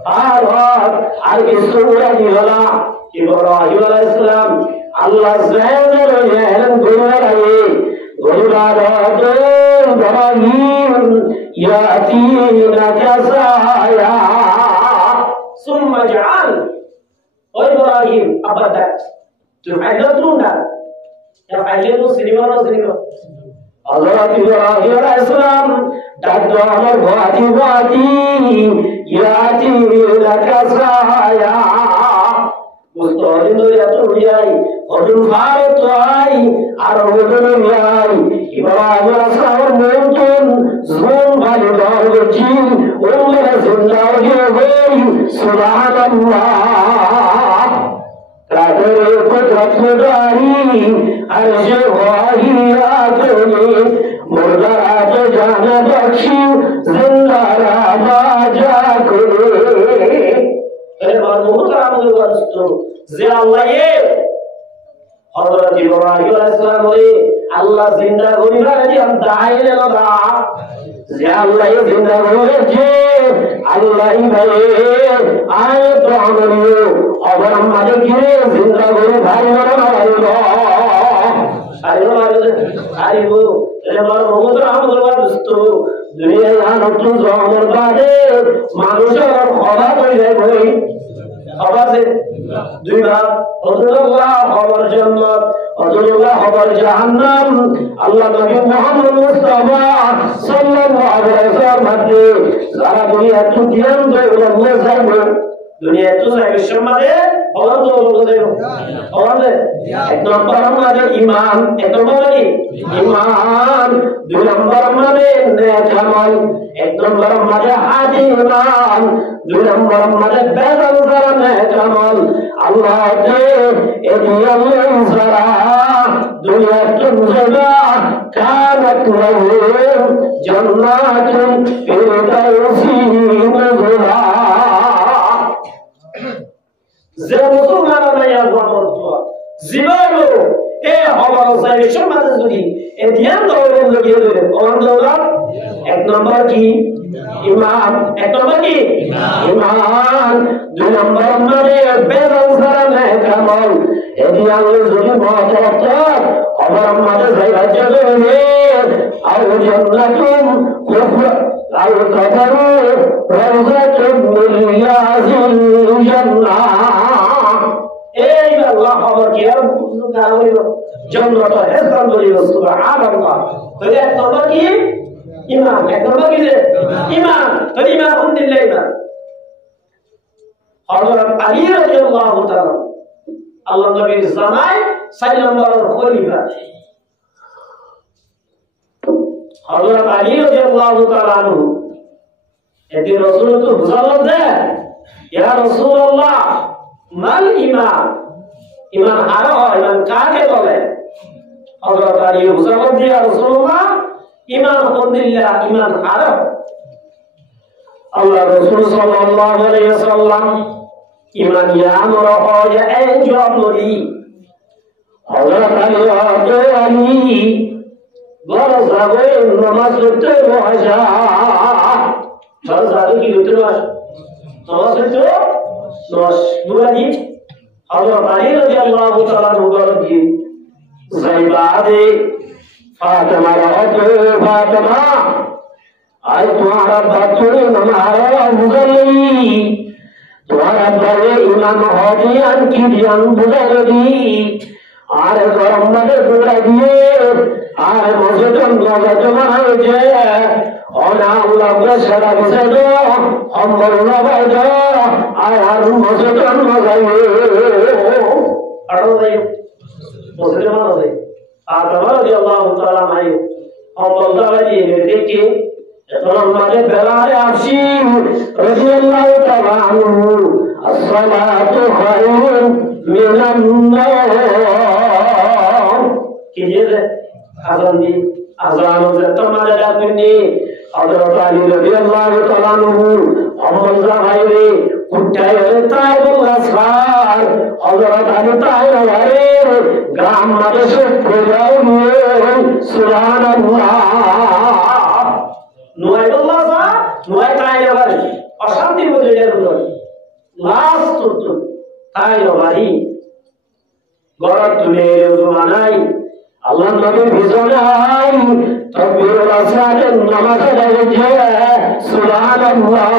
ar kisu ura diwala Ibrahim alayhis salam Allah zahir yeran goyora ye goyora to Ibrahim يأتينك سايا ثم اجعل إبراهيم أبدا تفعلون يفعلون سينما حضرت إبراهيم عليه السلام تدعو غادي يأتينك سايا مستورين يتوياي أدم فارتواي أرودنياي إبراهيم عليه السلام ممكن زون بالي دارجين أمنا زنداوي غير سبحان الله قدر قدرت مداري أرجع واهي آتني مردات جان بخشي زندارا باجا كري حضرت ابراہیم علیہ السلام اللہ زندہ گوری راجی ہم دائل لگا اللہ زندہ گوری جے اللہ بھائی آئے تو ہماریو اور ہم مجھے گرے زندہ گوری بھائی مرنا আরিবো এবার বহুত রাম দরবার দোস্ত দুনিয়া यहाँ নতুন জমর বাদে মানুষের খবর হয়ে যায় ভাই খবর সে দুই ভাগ অদুল্লাহ খবর জান্নাত অদুল্লাহ খবর জাহান্নাম আল্লাহ নবী মুহাম্মদ মুস্তাফা সাল্লাল্লাহু আলাইহি ওয়াসাল্লাম যারা দুনিয়া তুদিয়ান দৌলতে যাবে দুনিয়া তো যাবে সম্মানে orang tu orang tu orang tu ek number mana iman ek number lagi iman dua number mana nekamal ek number mana hati iman dua number mana bedal zara nekamal Allah je ediyam zara dunia tunjada kanat lahu jannatun firdausi nuzula যে মুসলমানরা ইয়া বলতো জীবনো এ হওয়ার সাইরে সমাজ যদি এ ধ্যান দৌড় লাগিয়ে দেবে কোন দৌড় এক নম্বর কি ঈমান এক নম্বর কি ঈমান দুই নম্বর মানে বেদান সারা নেকামল এ ধ্যান যদি মহত্ব আবার আমাদের জায়গা দেবে আর জান্নাতুম কুফর আর কাদারু রাওযাতুম মিন রিয়াজিল জান্নাহ এই আল্লাহ খবর কি আর কারণ জান্নাত হেসান বলিও সুবহানাল্লাহ তো এক নম্বর কি ঈমান এক নম্বর কি ঈমান তো ঈমান আলহামদুলিল্লাহ ঈমান হযরত আলী রাদিয়াল্লাহু তাআলা আল্লাহ নবীর জামাই 4 নম্বর খলিফা হযরত আলী রাদিয়াল্লাহু তাআলা আনহু একদিন রাসূল তো বুঝালেন যে ইয়া রাসূলুল্লাহ মাল ঈমান ঈমান আর ঈমান কাকে বলে হযরত আলী বুঝালেন যে ইয়া রাসূলুল্লাহ ঈমান আলহামদুলিল্লাহ ঈমান আর আল্লাহ রাসূল সাল্লাল্লাহু আলাইহি ওয়াসাল্লাম ঈমান ইয়ামর হয় এই জবরি হযরত আলী বড় যাবে নামাজ পড়তে বসা বড় যাবে কি হতে বস নামাজ পড়তে বস মুরাদি হযরত আলী রাদিয়াল্লাহু তাআলা নবর দিয়ে যাইবাদে ফাতেমা রাতে ফাতেমা आज तुम्हारा बच्चों हमारा मुगली तुम्हारा बड़े इमाम हदियान की ध्यान बुझाई আর গরম মাঠে ঘুরা দিয়ে আর মসজিদের নগদ মানায় যে অনাউলগ্ন সেরা বসে দো অম্বল নবাই দো আর মসজিদের নগাইয়ে আরো যাই মসজিদের মানায় আর তোমার যে আল্লাহ তাআলা নাই অম্বল দাওয়া দিয়ে দেখে তখন মাঝে বেলায় আসি রাদিয়াল্লাহু তাআলা আনহু আসসালাতু খায়রুন মিনান নাওম कीजिए आज़ान दी आज़ान से तुम्हारे रातनी हज़रत अली रज़ियल्लाहु तआला अन्हु हमजा भाई रे कुटाए ताइबुल्लाह सार हज़रत अली ताइब वाले ग्राम मारे से खोजाओ सुभानअल्लाह नुआइबुल्लाह सा नुआइ ताइब वाले अशांति मध्य जरूर लास्ट तो ताइब वाली गौरव तुले जुमानाई Allah Nabi bizonai takbirul asad namaz adayje subhanallah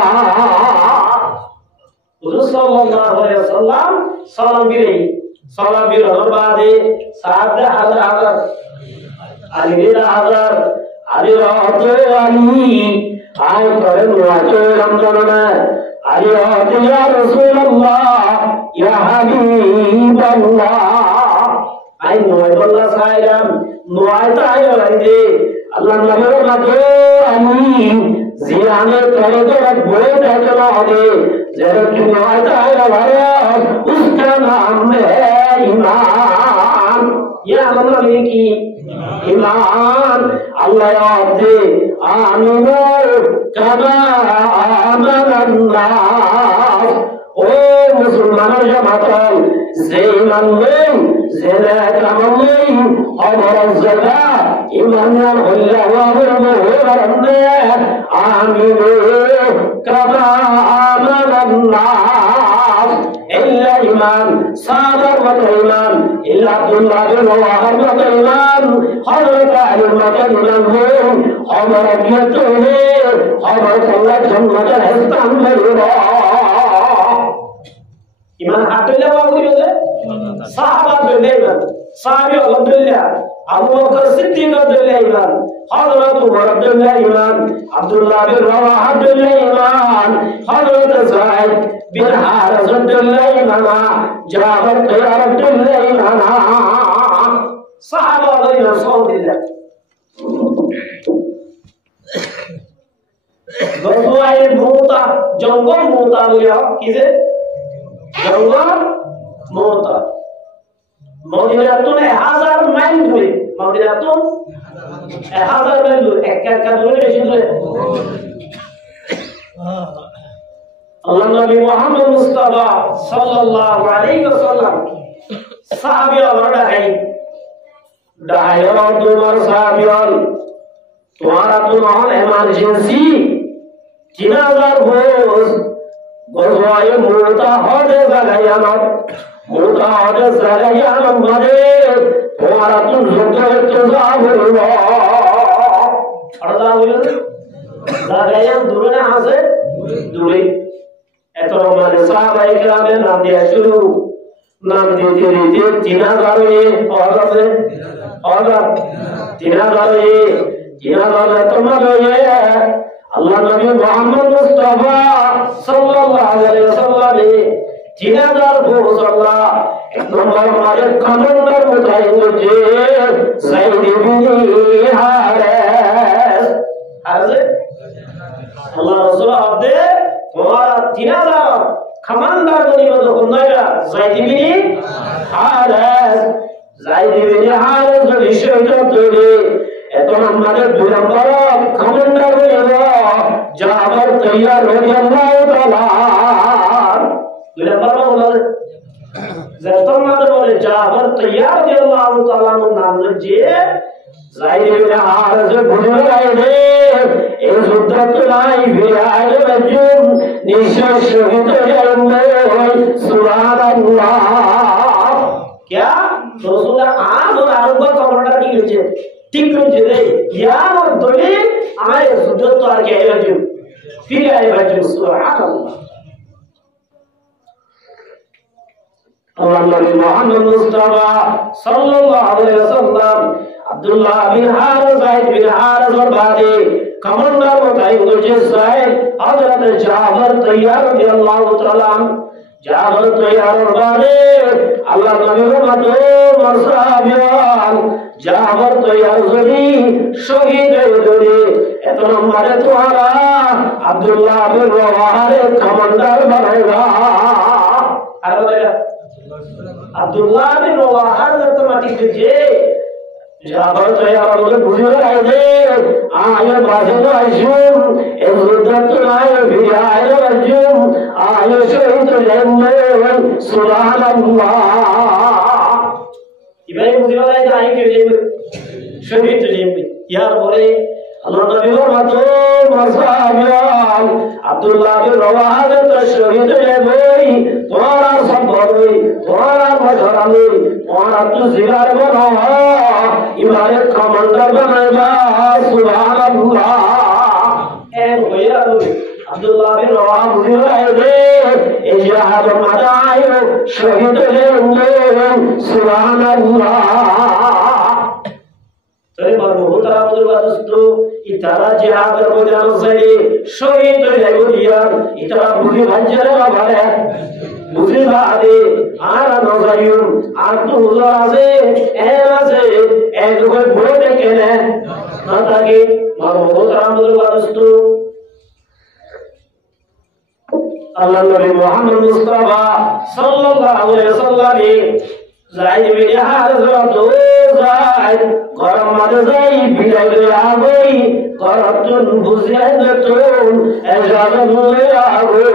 Huzur sallallahu alaihi wasallam salam biri bade sahabda hazar ali hazar ali rahatu ali ay karen wacho ramzanana ali rahatu ya rasulullah ya habiballah आई नोएबल्ला सायराम नोआयता आयो लाइदे अल्लाह नबी मतो अनी जियाने करे तो रब बोले चला होगे जरा कि नोआयता आयो वाला उसका नाम है ईमान ये अल्लाह ने की ईमान अल्लाह याद दे आमीनो कमा आमनन्नास ओ मुसलमानों जमातों ज़ईमान में ज़ेला कमल और ज़का ईमान अल्लाह वरने आमीनो कमा आमनन्नास इल्ला ईमान सादर व ईमान इल्ला अब्दुल्लाह बिन वहाब व ईमान हज़रत अली मकन लहू हमारा बियत है हमारा अल्लाह जन्नत हिस्सा मिलेगा ईमान हाटले बाबू जोले साहबा दोले ईमान साहबी अल्हम्दुलिल्लाह अबू बकर सिद्दीक दोले ईमान हज़रत उमर दोले ईमान अब्दुल्लाह बिन रवाहा दोले ईमान हज़रत ज़ैद बिन हारिस दोले ईमान जाबिर तैयार दोले ईमान साहबा दोले सौदिल्लाह गज़वाए मूता जंगल मूता लिया किसे जंगल मूता मदीनातुन 1000 माइल दूरे मदीनातुन 1000 माइल दूरे एक दूरे बेশি दूरे अल्लाह नबी मोहम्मद मुस्तफा सल्लल्लाहु अलैहि वसल्लम साहबी और डायो तुम्हार साहबियन तुम्हारा तुम इमरजेंसी 3000 भोज गज़वाए मूता हदे गयामत मूता हदे गयामत मदे तुम्हारा तुम जुद्ध हुआ अरदा बोलो गयाम दूर ना हासे दूरे एतो माने साहबा इकराम नाम दिया शुरू नाम देते रहते 3000 ये और 3000 ये 3000 तुम्हारा ये अल्लाह नबी मोहम्मद मुस्तफा सल्लल्लाहु अलैहि वसल्लम 3000 फौज अल्लाह एक नंबर हमारे कमांडर मुतायन जे ज़ैद बिन हारिस अल्लाह रसूल आपदे तुम्हारा 3000 कमांडर बनी मत हुनाया ज़ैद बिन हारिस विषय जो तोड़े এত আমাদের দুই নম্বর কমান্ডার হইল জাফর তৈয়ার রাদিয়াল্লাহু তাআলা দুই নম্বর হলো যখন আমাদের বলে জাফর তৈয়ার রাদিয়াল্লাহু তাআলা নাম যে যাইদ বিন হারিস বুঝে গেছে এই যুদ্ধে নাই বিরাজ রজুম নিশ্চয় শহীদ হবে সুবহানাল্লাহ क्या रसूल आम और आरंभ कमांडर की लिखे ठीक है ये यार और दलील আয় যুদ্ধ আর কি আইবাজু ফিরে আইবাজু সুবহানাল্লাহ আল্লাহ নবী মুহাম্মদ মুস্তাফা সাল্লাল্লাহু আলাইহি ওয়াসাল্লাম আব্দুল্লাহ বিন হারিস যায়েদ বিন হারিস বাদে কমান্ডার মোতায়েন করেছে সাহেব হযরত জাফর তৈয়ার রাদিয়াল্লাহু তাআলা জাফর তৈয়ারের বাদে আল্লাহ নবীর মতো মাসাবিয়ান জাফর তৈয়ার যদি শহীদ হয়ে এত নম্বরে তোরা আব্দুল্লাহ বিন রওয়াহারে কমান্ডার বানাইবা আর বলেগা আব্দুল্লাহ বিন রওয়াহার তো মাটি দিছে জাফর তৈয়ার বলে বুঝে রাখে আয় বাজে আইসুম এজুদত নাই ভিআই রাজুম আয় শহীদ জন্মে সুবহানাল্লাহ ইবাই বুঝে রাখে আই কে শহীদ জন্মে ইয়ার পরে আল্লাহ নবীর মতো মাসাবিয়ান আব্দুল্লাহ বিন রওয়াহার তো শহীদ জন্মে তোরা সম্ভব তোরা মজরানি তোরা তো জিগার বনো ইমারে কমান্ডার বানাইবা সুবহানাল্লাহ এর হইয়া আব্দুল্লাহ বিন রওয়াহা বুঝে রাখে এই জিহাদ মাদায় শহীদ হলেন সুবহানাল্লাহ তবে মারহুমরা মুদরাদস্ত ইতারা জিহাদের ময়দান সাইডে শহীদ হয়ে গিয়ার ইতারা বুঝে ভাঞ্জারে বাবারে বুঝে বাদে আর নজায়ুম আর তো হুজুর আছে এর আছে এক লোক বলে কেনে না থাকে মারহুমরা মুদরাদস্ত আল্লাহ নবী মুহাম্মদ মুস্তাফা সাল্লাল্লাহু আলাইহি ওয়াসাল্লাম যাই বিলে হাজরত যাই গরম মাঝে যাই বিলে আগই করতুন বুঝে যতুন এজাজত হয়ে আগই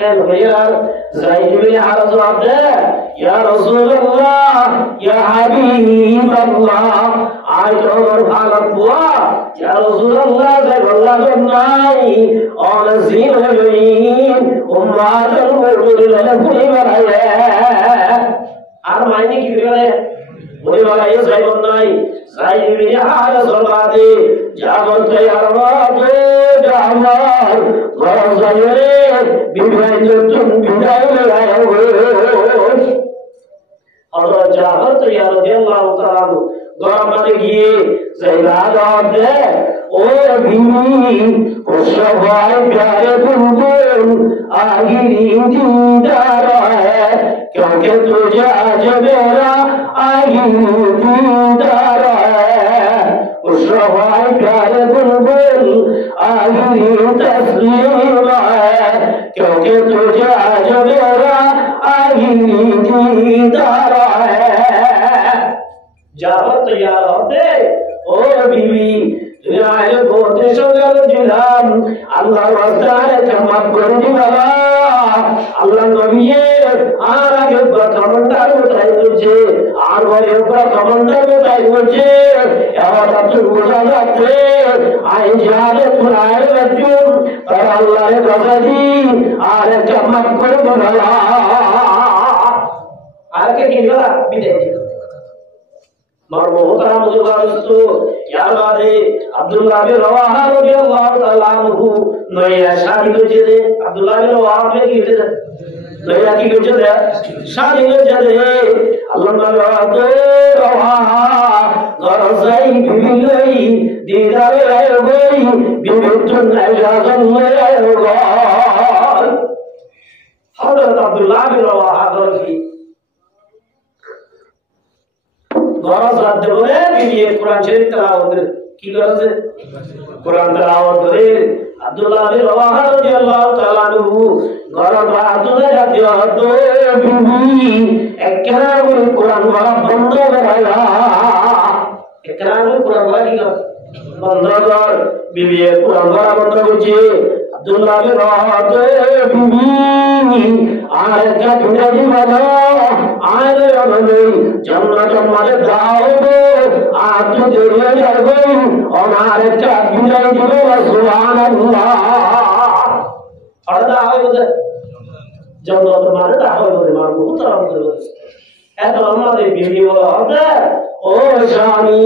এর হইয়ার যাই বিলে হাজরত ইয়া রাসূলুল্লাহ ইয়া হাবিবাল্লাহ আই তোমার ভালো বুয়া ইয়া রাসূলুল্লাহ যাই বললাম নাই অনসিন হইন উম্মাতুল মুরসালিন পুরি বানায় আর মাইনে কি করে বলে বলা এই যাইব নাই যাইবি আর সরবাদে জামন তৈয়ার বাদে জামার গরম যাইরে বিদায় তুমি বিদায় লাগাও আল্লাহ জাফর তৈয়ার রাদিয়াল্লাহু তাআলা গরম মাঠে গিয়ে যাইলা দে ও বিনি ও সবাই প্যারে বুলবুল আগিরি দিদার है क्योंकि तुझे आज मेरा आगिरी दीदार है उस सवाई प्यारे बुलबुल आगिरी तस्लीम है क्योंकि तुझे आज मेरा आगिरी दीदार है जावत तैयार होते ओ बीवी दुनिया बहुत सुंदर जिलाम अल्लाह वस्तार चमक कर दिला अल्लाह नबी আর আগে কমান্ডার কোথায় বলছে আর ঘরে কমান্ডার কোথায় বলছে এবার আপনি বোঝা যাচ্ছে আই জানে পুরায় রাজুম আর আল্লাহর কথা দি আর চমক করে বলা আর কে কি বলা বিদায় মারমুহতারা মুজুবারস্তু ইয়ার বাদে আব্দুল্লাহ বিন রওয়াহা রাদিয়াল্লাহু তাআলা আনহু নয়া শাহিদ হয়েছে আব্দুল্লাহ বিন রওয়াহা কি হয়েছে নয়া কি হয়েছে শাহিদ হয়েছে আল্লাহ নবী রওয়াহা গরজাই বিবিলাই দিদারে আইবই বিবিতুন আজান আইবই হযরত আব্দুল্লাহ বিন রওয়াহা গরজি গরজ রাত বলে বিয়ে কোরআন শরীফ তেলাওয়াত কি করছে কোরআন তেলাওয়াত করে আব্দুল্লাহ বিন রওয়াহা রাদিয়াল্লাহু তাআলা আনহু গরজ রাত রাতে হতো বিবি একরাম কোরআন বলা বন্ধ করাইলা একরাম কোরআন বলা কি বন্ধ কর বিবি কোরআন বলা বন্ধ করছে আব্দুল্লাহ বিন রওয়াহা বিবি আর একটা দুনিয়াবি বলো আর আমি জান্নাত মানে দাও আর তো দেরিয়ে যাবে আমার একটা বিদায় দিব সুবহানাল্লাহ আর দাও জান্নাত মানে দাও মারবো তার মধ্যে এত আমাদের বিবি বলা হবে ও স্বামী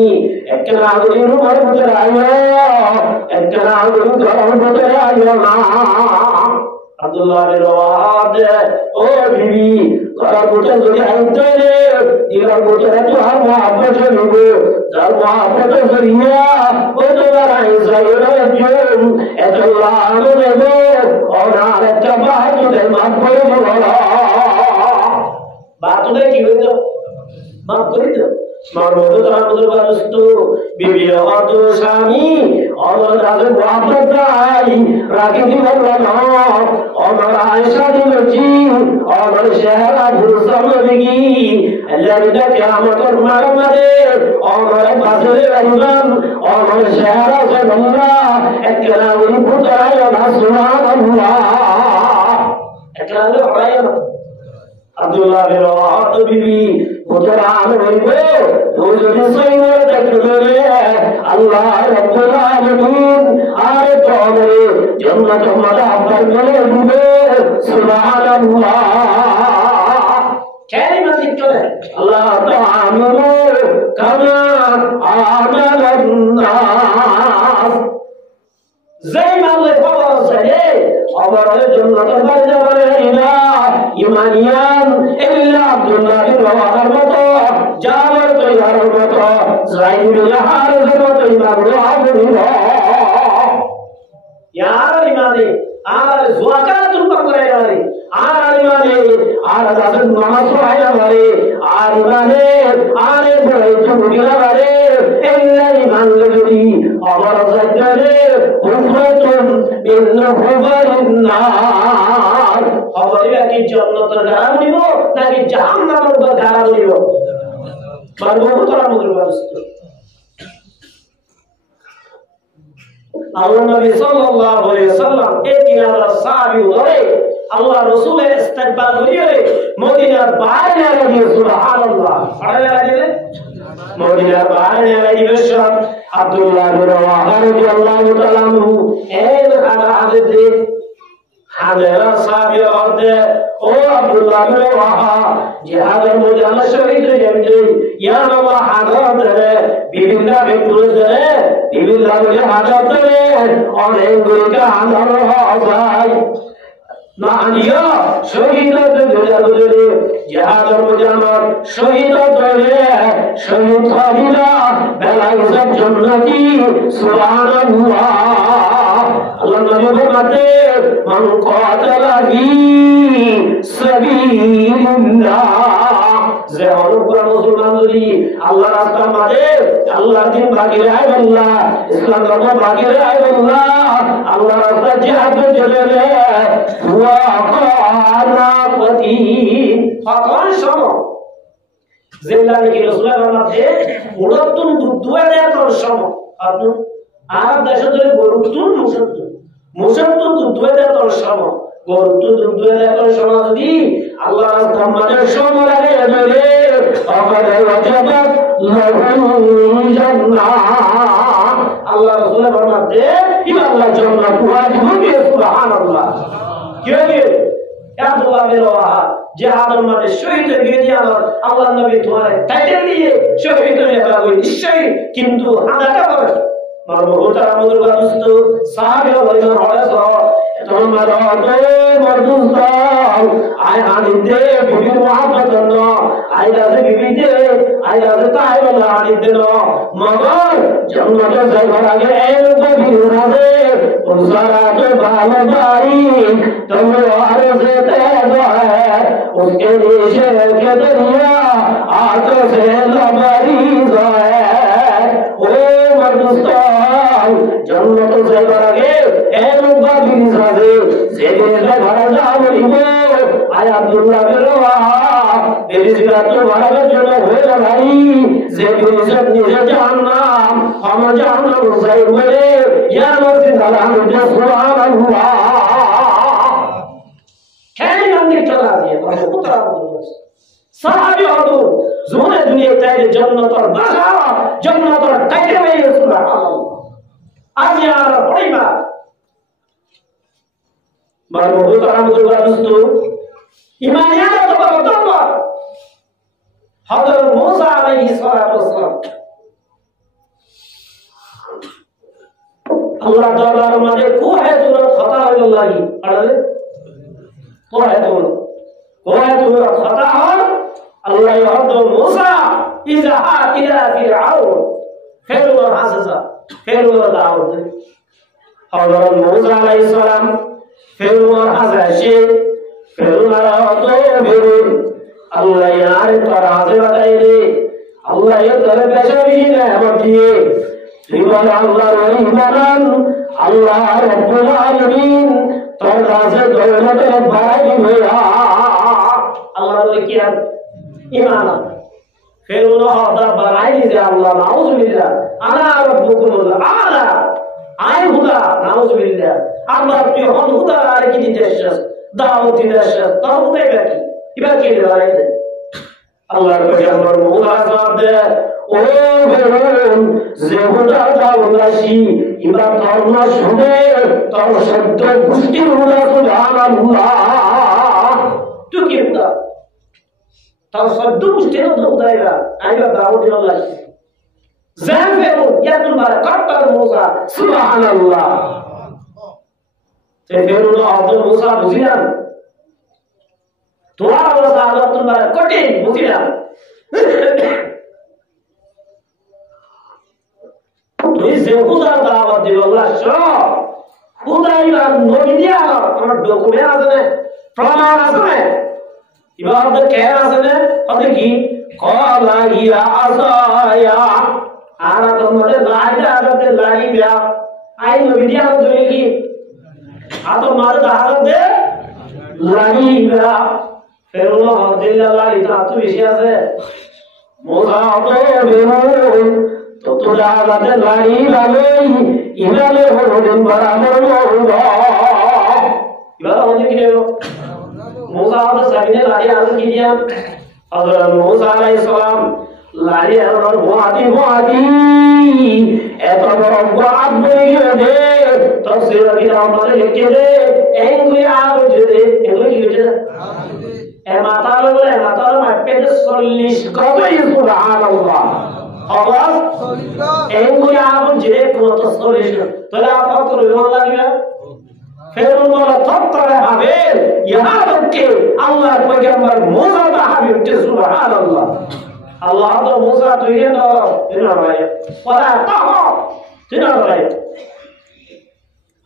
একটা নাগরিক রূপের ভিতরে আইও, একটা নাগরিক ঘরের ভিতরে আইও না। আব্দুল্লাহ বিন ওয়াহাব ও বিবি ঘরের ভিতরে যদি আইতে রে ইলার ভিতরে তো আর মহব্বত হইব, যার মহব্বত করিয়া ও তোমার ইসরায়েল একজন এতল্লাহ আমি দেব ওনার একটা বাহাদুরের মাফ করে দেব। বাহাদুরে কি হইত? মাফ করে দেব। বিবি অত স্বামী আমার রাজে মহব্বত নাই রাখি দিবেন না। আমার আয়েশা দিয়েছি আমার চেহারা ভুলসাম দেখি আল্লাহটা কিয়ামতের মারে আমার বাজারে রাখবেন আমার চেহারা জান্নাহ একলা ওই পুতায় না সুবহানাল্লাহ একলা হয় না। আব্দুল্লাহ বিন ওয়াহাব বিবি পুতরা হইবে ও যদি সৈন্য দেখবে আল্লাহ রাব্বুল আলামিন আর তোরে জান্নাত মালা আব্বার বলে দিবে সুবহানাল্লাহ। কালিমা দিতে আল্লাহ তাআলা কামা আমালান নাস যেই আল্লাহ পাওয়া যায় আমার জান্নাতের বাড়ি যাবে না ইমানিয়ান ইল্লা আব্দুল্লাহ বিন ওয়াহাব মতো জাবর তৈয়ারের মতো যাইবুল হারের মতো ইমাম রহাবুল यार ইমানে আর যাকাত করে আরে আর ইমানে আর দাদন নামাজ পড়ায় আরে আর ইমানে আর বড় চুগিলা আরে ইল্লা ইমান লদি আমার জায়গারে হুফরাতুন মিন হুফারিন নার খবর কি জান্নাতের গাড়া নিব নাকি জাহান্নামের গাড়া নিব মারবো তোরা মুদ্র বাস্তু। আল্লাহ নবী সাল্লাল্লাহু আলাইহি ওয়াসাল্লাম একদিন আমরা সাহাবী ধরে আল্লাহ রাসূলের ইস্তেকবাল করিয়ে মদিনার বাইরে গিয়ে সুবহানাল্লাহ পড়ালে লাগে মদিনার বাইরে গিয়ে সব আব্দুল্লাহ বিন ওয়াহাব রাদিয়াল্লাহু তাআলা আনহু এই হাদিসে হাজারা সাহাবী হতে ও আব্দুল্লাহ বিন ওয়াহাব জিহাদের ময়দানে শহীদ হয়ে ইয়া আল্লাহ হাজার বিভিন্ন ব্যক্তিদের বিভিন্ন হাজার অনেক গুলিকে হাজার হয় না আনিয়া শহীদ হয়ে জিহাদের ময়দানে শহীদ হয়ে শহীদ হইলা বেলায় জান্নাতি সুবহানাল্লাহ। আল্লাহ নবী ফরমাতে মান কাতালা ফি সাবিলিল্লাহ যে অনুগ্রহ মুসলমান যদি আল্লাহর রাস্তার মাঝে আল্লাহর দিন বাকি রায় আল্লাহ ইসলাম ধর্ম বাকি রায় আল্লাহ আল্লাহর রাস্তায় জিহাদ চলে রে হুয়া কানাতি ফাকান সম যেটা নাকি রাসূলের মধ্যে উড়তুন দুয়া দেয় তোর সম আপনি আরব দেশে ধরে গরুতুন মুসলতুন দুয়া দেয় তোর সম গরুতুন দুয়া দেয় তোর সম যদি আল্লাহর রাস্তার মাঝে সম লাগে ধরে আকারে ওয়াজাবাত লাহুল জান্নাহ আল্লাহ রাসূলের মধ্যে ইমান আল্লাহ জান্নাত ওয়াজিব হবে সুবহানাল্লাহ। কি হবে আব্দুল্লাহ বিন ওয়াহাব জিহাদের মাঝে শহীদ হয়ে গিয়ে আল্লাহ নবী তোমার টাইটেল দিয়ে শহীদ হয়ে যাবে নিশ্চয়ই, কিন্তু আদাটা হবে মারবো তারা মধুর বাদুস্ত সাহাবী বলেন হয়তো তোমার মরদুস্ত আই আনিতে বিবির মহব্বত ন আইদাতে বিবিতে আইদাতে তাই বলা আনিতে ন মগর জান্নাতে যাবার আগে এই বিবির রাজে উসারাতে ভালো ভাই তোমরা আর যেতে হয় उसके नीचे के दरिया आग से लबरीज है ओ मर्दुस्तान जन्नत से बरगे ए लुबा बिरिजा से जेने भरा जावलिबो आय अब्दुल्लाह बिन ওয়াহাব बिरिजा तो भरा जने होय भाई जे बिरिजा निजे জাহান্নাম हम জাহান্নাম যাই বলে ইয়া মসজিদ আল্লাহ সুবহানাল্লাহ কেন আমি চলা দিয়ে পুত্র সাহাবী হতো জোনে দুনিয়া তাইরে জান্নাতের বাজার জান্নাতের টাইরে হয়ে সুবহানাল্লাহ। আজ আর পড়িবা মারবো পুত্র আমদুল্লাহ দোস্ত ইমানিয়াত তো বড় হযরত মুসা আলাইহিস সালাতু ওয়াসসালাম আল্লাহ দরবার মাঝে কোহে তুর খতা হইল লাগি আড়ালে কোহে তুর খতা হল আল্লাহ হযরত মুসা ইযহা ইলা ফিরআউন ফিরআউন হাসাসা ফিরআউন দাউদ হযরত মুসা আলাইহিস সালাম ফিরআউন হাসাসে ফিরআউন তো বেরুন আল্লাহ ইয়ার তোর হাসে বাটাই দে আল্লাহ এর তোরে বেশি নেমত দিয়ে ইমান আল্লাহর ইমান আল্লাহ রব্বুল আলামিন তোর কাছে দৌলতের বাড়াই হইয়া আল্লাহ বলে কি আর ইমান ফেরউন হদা বাড়াই দিছে আল্লাহ নাউজুবিল্লাহ আনা রব্বুকুমুল আলা আই হুদা নাউজুবিল্লাহ আল্লাহ তুই হন হুদা আর কি দিতেছ দাওয়াতি দেশ তোর হুদাই বাকি ইবা কি বাড়াই দে আল্লাহর পয়গম্বর মুসা জবাব দে ও ফেরউন যেহুদা দাওলাসি ইবা ধর্ম শুনে তোর শব্দ গোষ্ঠীর হুদা সুবহানাল্লাহ তুই কি হুদা তোর শব্দ গোষ্ঠীর হুদাইরা আইবা দাওয়াতি আল্লাহি জান ফেরউন ইয়া তোমার কাটার মুসা সুবহানাল্লাহ তে ফেরউন আদম মুসা বুঝিলাম তোমার অবস্থা আল্লাহ তোমার কঠিন বুঝিলাম তুই যে হুদার দাওয়াত দিল আল্লাহ সব হুদাইবা নবী দিয়া আমার ডকুমেন্ট আছে না প্রমাণ আছে না এবার তো কে আছে না ওতে কি কলা ইয়া আসায়া আর তোমাদের লাইদা আদতে লাইবা আই নবী দিয়া তুই কি আ তো মার দাওয়াতে লাইবা ফেরউন আল্লাহ ইতা তো বেশি আছে মুসা তো বেরুন তো তোরা আমাদের লাড়ি লালই ইমানে হরদিন বরাবর হলো এবার আমাদের কি হলো মুসা তো সাইনে লাড়ি আনতে কি দিয়া হযরত মুসা আলাইহিস সালাম লাড়ি আর ওয়াদি এত বড় গাদ বইয়ে দে তাফসীর কিতাব মানে লিখে দে এগুলি আর যদি এগুলি কি হচ্ছে মাতাল বলে মাতাল মাপে 40 কতই সুবহানাল্লাহ আওয়াজ এগুলি আগুন যে কত 40 তাহলে আপনার তো রইমান লাগবে ফেরউন বলে তত্তরে হবে ইহা তককে আল্লাহর পয়গম্বর মুসা দা হাবিব সুবহানাল্লাহ আল্লাহ তো মুসা তৈরি না দিনা ভাই পড়া তো দিনা ভাই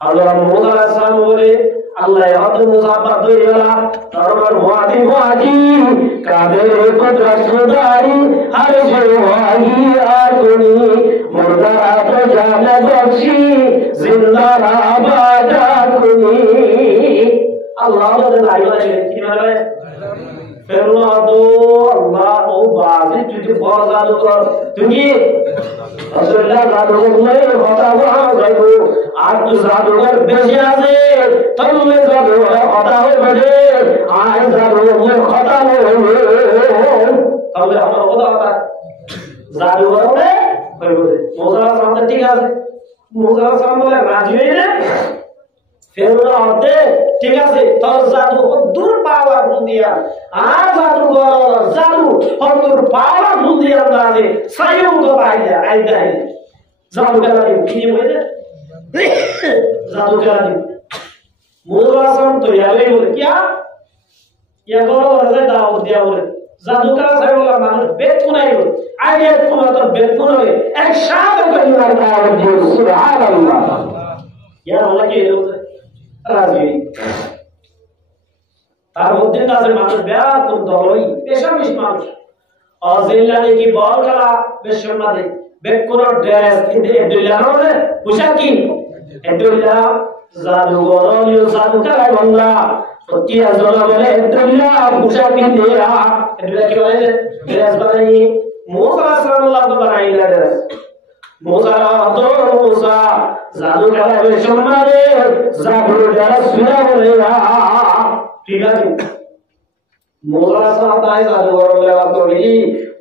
আল্লাহ মুসা আলাইহিস সালাম বলে আল্লাহ হযরত মুসা পাক দইরা তারপর ওয়াদি কাদের কুদরত সুদারি আরে যে ওয়াহি আগুনি মুরদা তো জানা বখশি জিন্দা আবাদা কুনি আল্লাহ বলে লাইলে কি মানে ফেরউন তো আল্লাহ ও বাজি তুই বড় কর তুমি রাসূলুল্লাহ রাদিয়াল্লাহু কথা বলবো আর তো জাদুঘর বেশি আছে তাহলে জাদুঘর কথা হবে আর জাদুঘর কথা হবে তাহলে আমার কথা জাদুঘর হবে মুসা সামনে ঠিক আছে মুসা সামনে রাজি হয়ে না ফেরউন হতে ঠিক আছে তোর জাদু দূর পাওয়া বুন্দিয়া আর জাদু দূর পাওয়া বুন্দিয়া দালে সাইও তো বাইদা আইদা জাদু করা কি হইছে জাদু করা মুসা সাম তো ইয়ালে বলে কি ইয়া বড় বড় দাও দিয়া বলে জাদু করা সাইওলা মানুষ বেতনাই বলে আইডিয়া কোন তো বেতন হবে এক সাথে করে দাও দিয়ে সুবহানাল্লাহ ইয়া আল্লাহ কি রাজি তার মধ্যে তাদের মানুষ ব্যাকুল দলই পেশামিশ মানুষ অজিল্লানি কি বল খেলা বেশমাদে বেকুর ড্রেস কিন্তু এডুল্লাহ রে পোশাকি এডুল্লাহ জাদুঘর জাদু খেলা বাংলা সত্যিয়া জনা বলে এডুল্লাহ পোশাকি দিয়া এডুল্লাহ কি বলে ড্রেস বানাই মুসা সাল্লাল্লাহু বানাইলা ড্রেস মুসা তো মুসা জাদু খেলা বেশমাদে জাদু ড্রেস সুরা বলে ঠিক আছে মুসা সাহাবায়ে জাদুঘর লাগা করি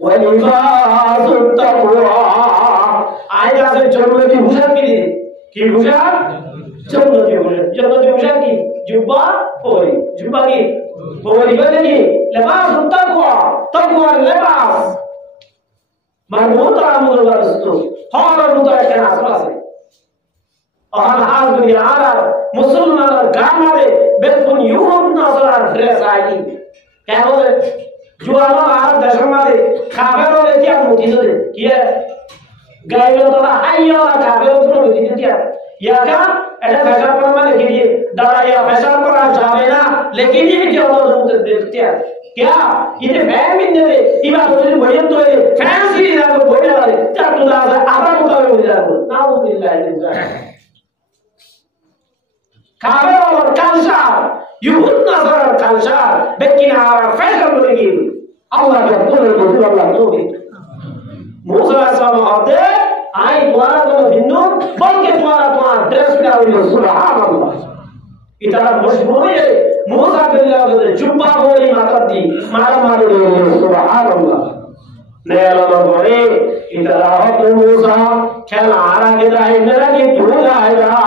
ওয়ালিবাসুত তাকওয়া আয়াতের জন্য কি পোশাক কি পোশাক জন্য কি পোশাক কি জুব্বা পরি जुब्बा की वो लिबे की लिबास तकवा तकवा लिबास मरबूत आमुल वस्तु हर मुता के आसपास है और हाथ में यारा मुसलमान गामारे बिल्कुल यूं नजर ड्रेस आई क्या बोले जो हमारा दशमारे खाबरों ने क्या मुझे दे किया गायों तो आइयो खाबरों तो मुझे क्या या क्या ऐसा फैशन पर मार लीजिए दराया फैशन पर आ जावे ना लेकिन ये क्या होता है तो देखते हैं क्या ये फैन भी नहीं दे ये बात तो बढ़िया तो है फैंसी ना तो बढ़िया वाले क्या तो ना आधा मुद्दा में मिल जाए ना वो मिल जाए खाबरों और कांशा युद्ध नजर कांशा बेकिना फैशन बोलेगी Allah betul Allah tu. Musa sama ada, ai tuara tu hindu, bangke tuara tu dress kita ini subhanallah. Itara muslim ye, Musa bila tu jumpa boleh makan malam subhanallah. Nela boleh, itara tu Musa, kalau arah kita ini lagi dua ada.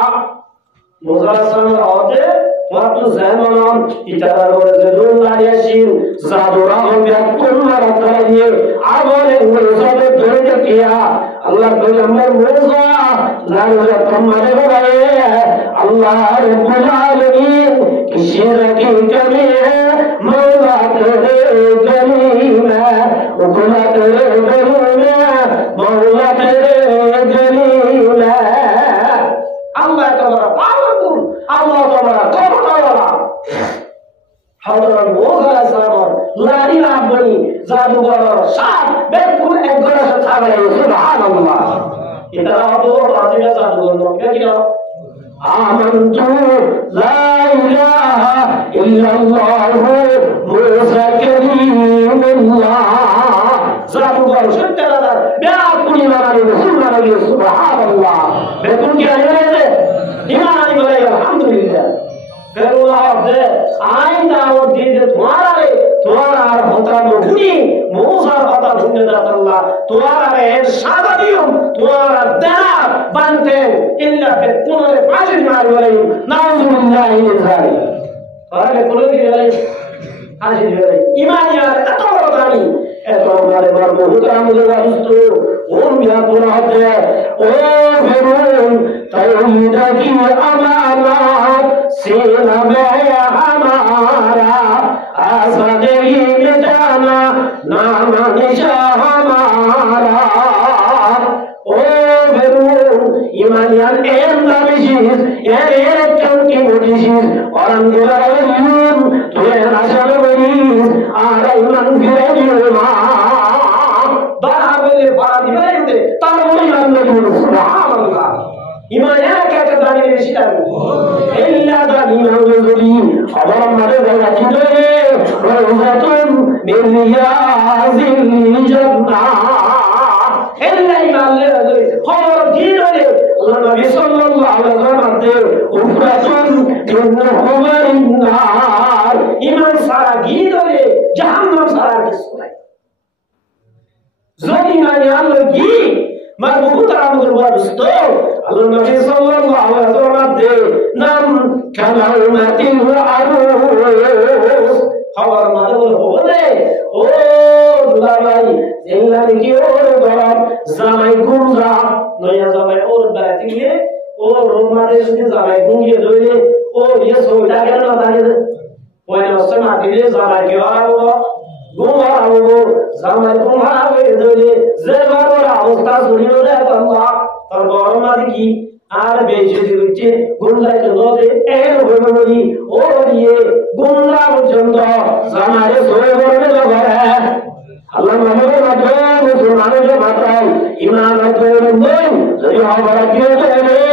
Musa sama ada. وقت زمان إتدار ورزدون لا يشين زادورهم بيكون مرتبه عبال الوزاد الدرجة كيا الله بجمع موسى لا يزكم مره الله رب العالمين كشيرك كمية مولا ترى جميلة وكلا ترى جميلة مولا ترى جميلة الله تبارك powerful Allah تبارك Hadran Musa Samar, Lari Rabani, Zabugar, Shah, Bekul and Gorash Tavay, Subhanallah. Itara to Raja Zabugar, Kakina. Amantu, La ilaha illallah, Musa Kalimullah. Zabugar, Shantara, Bakuli Marani, Sunarani, Subhanallah. Bekul Kaya, Imani Malay, Alhamdulillah. Allah de आइंदा और दीजिए तुम्हारा होता मुझे मूसा होता ढूंढने जाता अल्लाह तुम्हारा शादियों तुम्हारा दार बनते इल्ला पे तुम्हारे पास मारे वाले नाउजुबिल्लाहि मिन ज़ालिक और कुलों की वाले हाजिर वाले ईमान यार अतोर गानी ऐतोर वाले बार बहुत मुझे वास्तु ओम या पूरा है ओ फिरून तौहीद की अमानत सीना में हमारा आज़ादी मिटाना नाम निशान हमारा ओ फिरून ईमानियान एंदा बिशीज ये कम की मुझीज और अंदर यूं तुझे नशल बनीज आरा ईमान फिरे जुर्मा बाहर बाराती बने तारुणी अंदर सुभानअल्लाह ईमान क्या कहता है ये शिकार इल्ला दानिया वज़ली खबर मरे गया किधरे रोज़तुन मिन रियाज़िल जन्नह इल्ला ईमान ले खबर किधरे अल्लाह नबी सल्लल्लाहु अलैहि वसल्लम दे उफरतुन मिन खुमरिन नार ईमान सारा किधरे जहन्नम सारा किसको है ज़ोनी ईमान लगी मरबूत रामुल वस्तु Allah Nabi sallallahu alaihi wasallam de nam kalamatil arus khabar madul hole o dulai illa ki or barat zamai gunza noya zamai or baratinge o romare se zamai gunge doile o ye soita kana dare wala sama dile zamai ki aro gunga aro zamai gunga doile zebaro avastha suriyo re Allah और गौरव की are बेइज्जती होती गुंडा चलो दे ऐन होगी और ये गुंडा बुझंदो हमारे सोए में लगा है अल्लाह मोहम्मद रसूल मुसलमानों के बताओ ईमान रखने नहीं जो हमारा क्यों है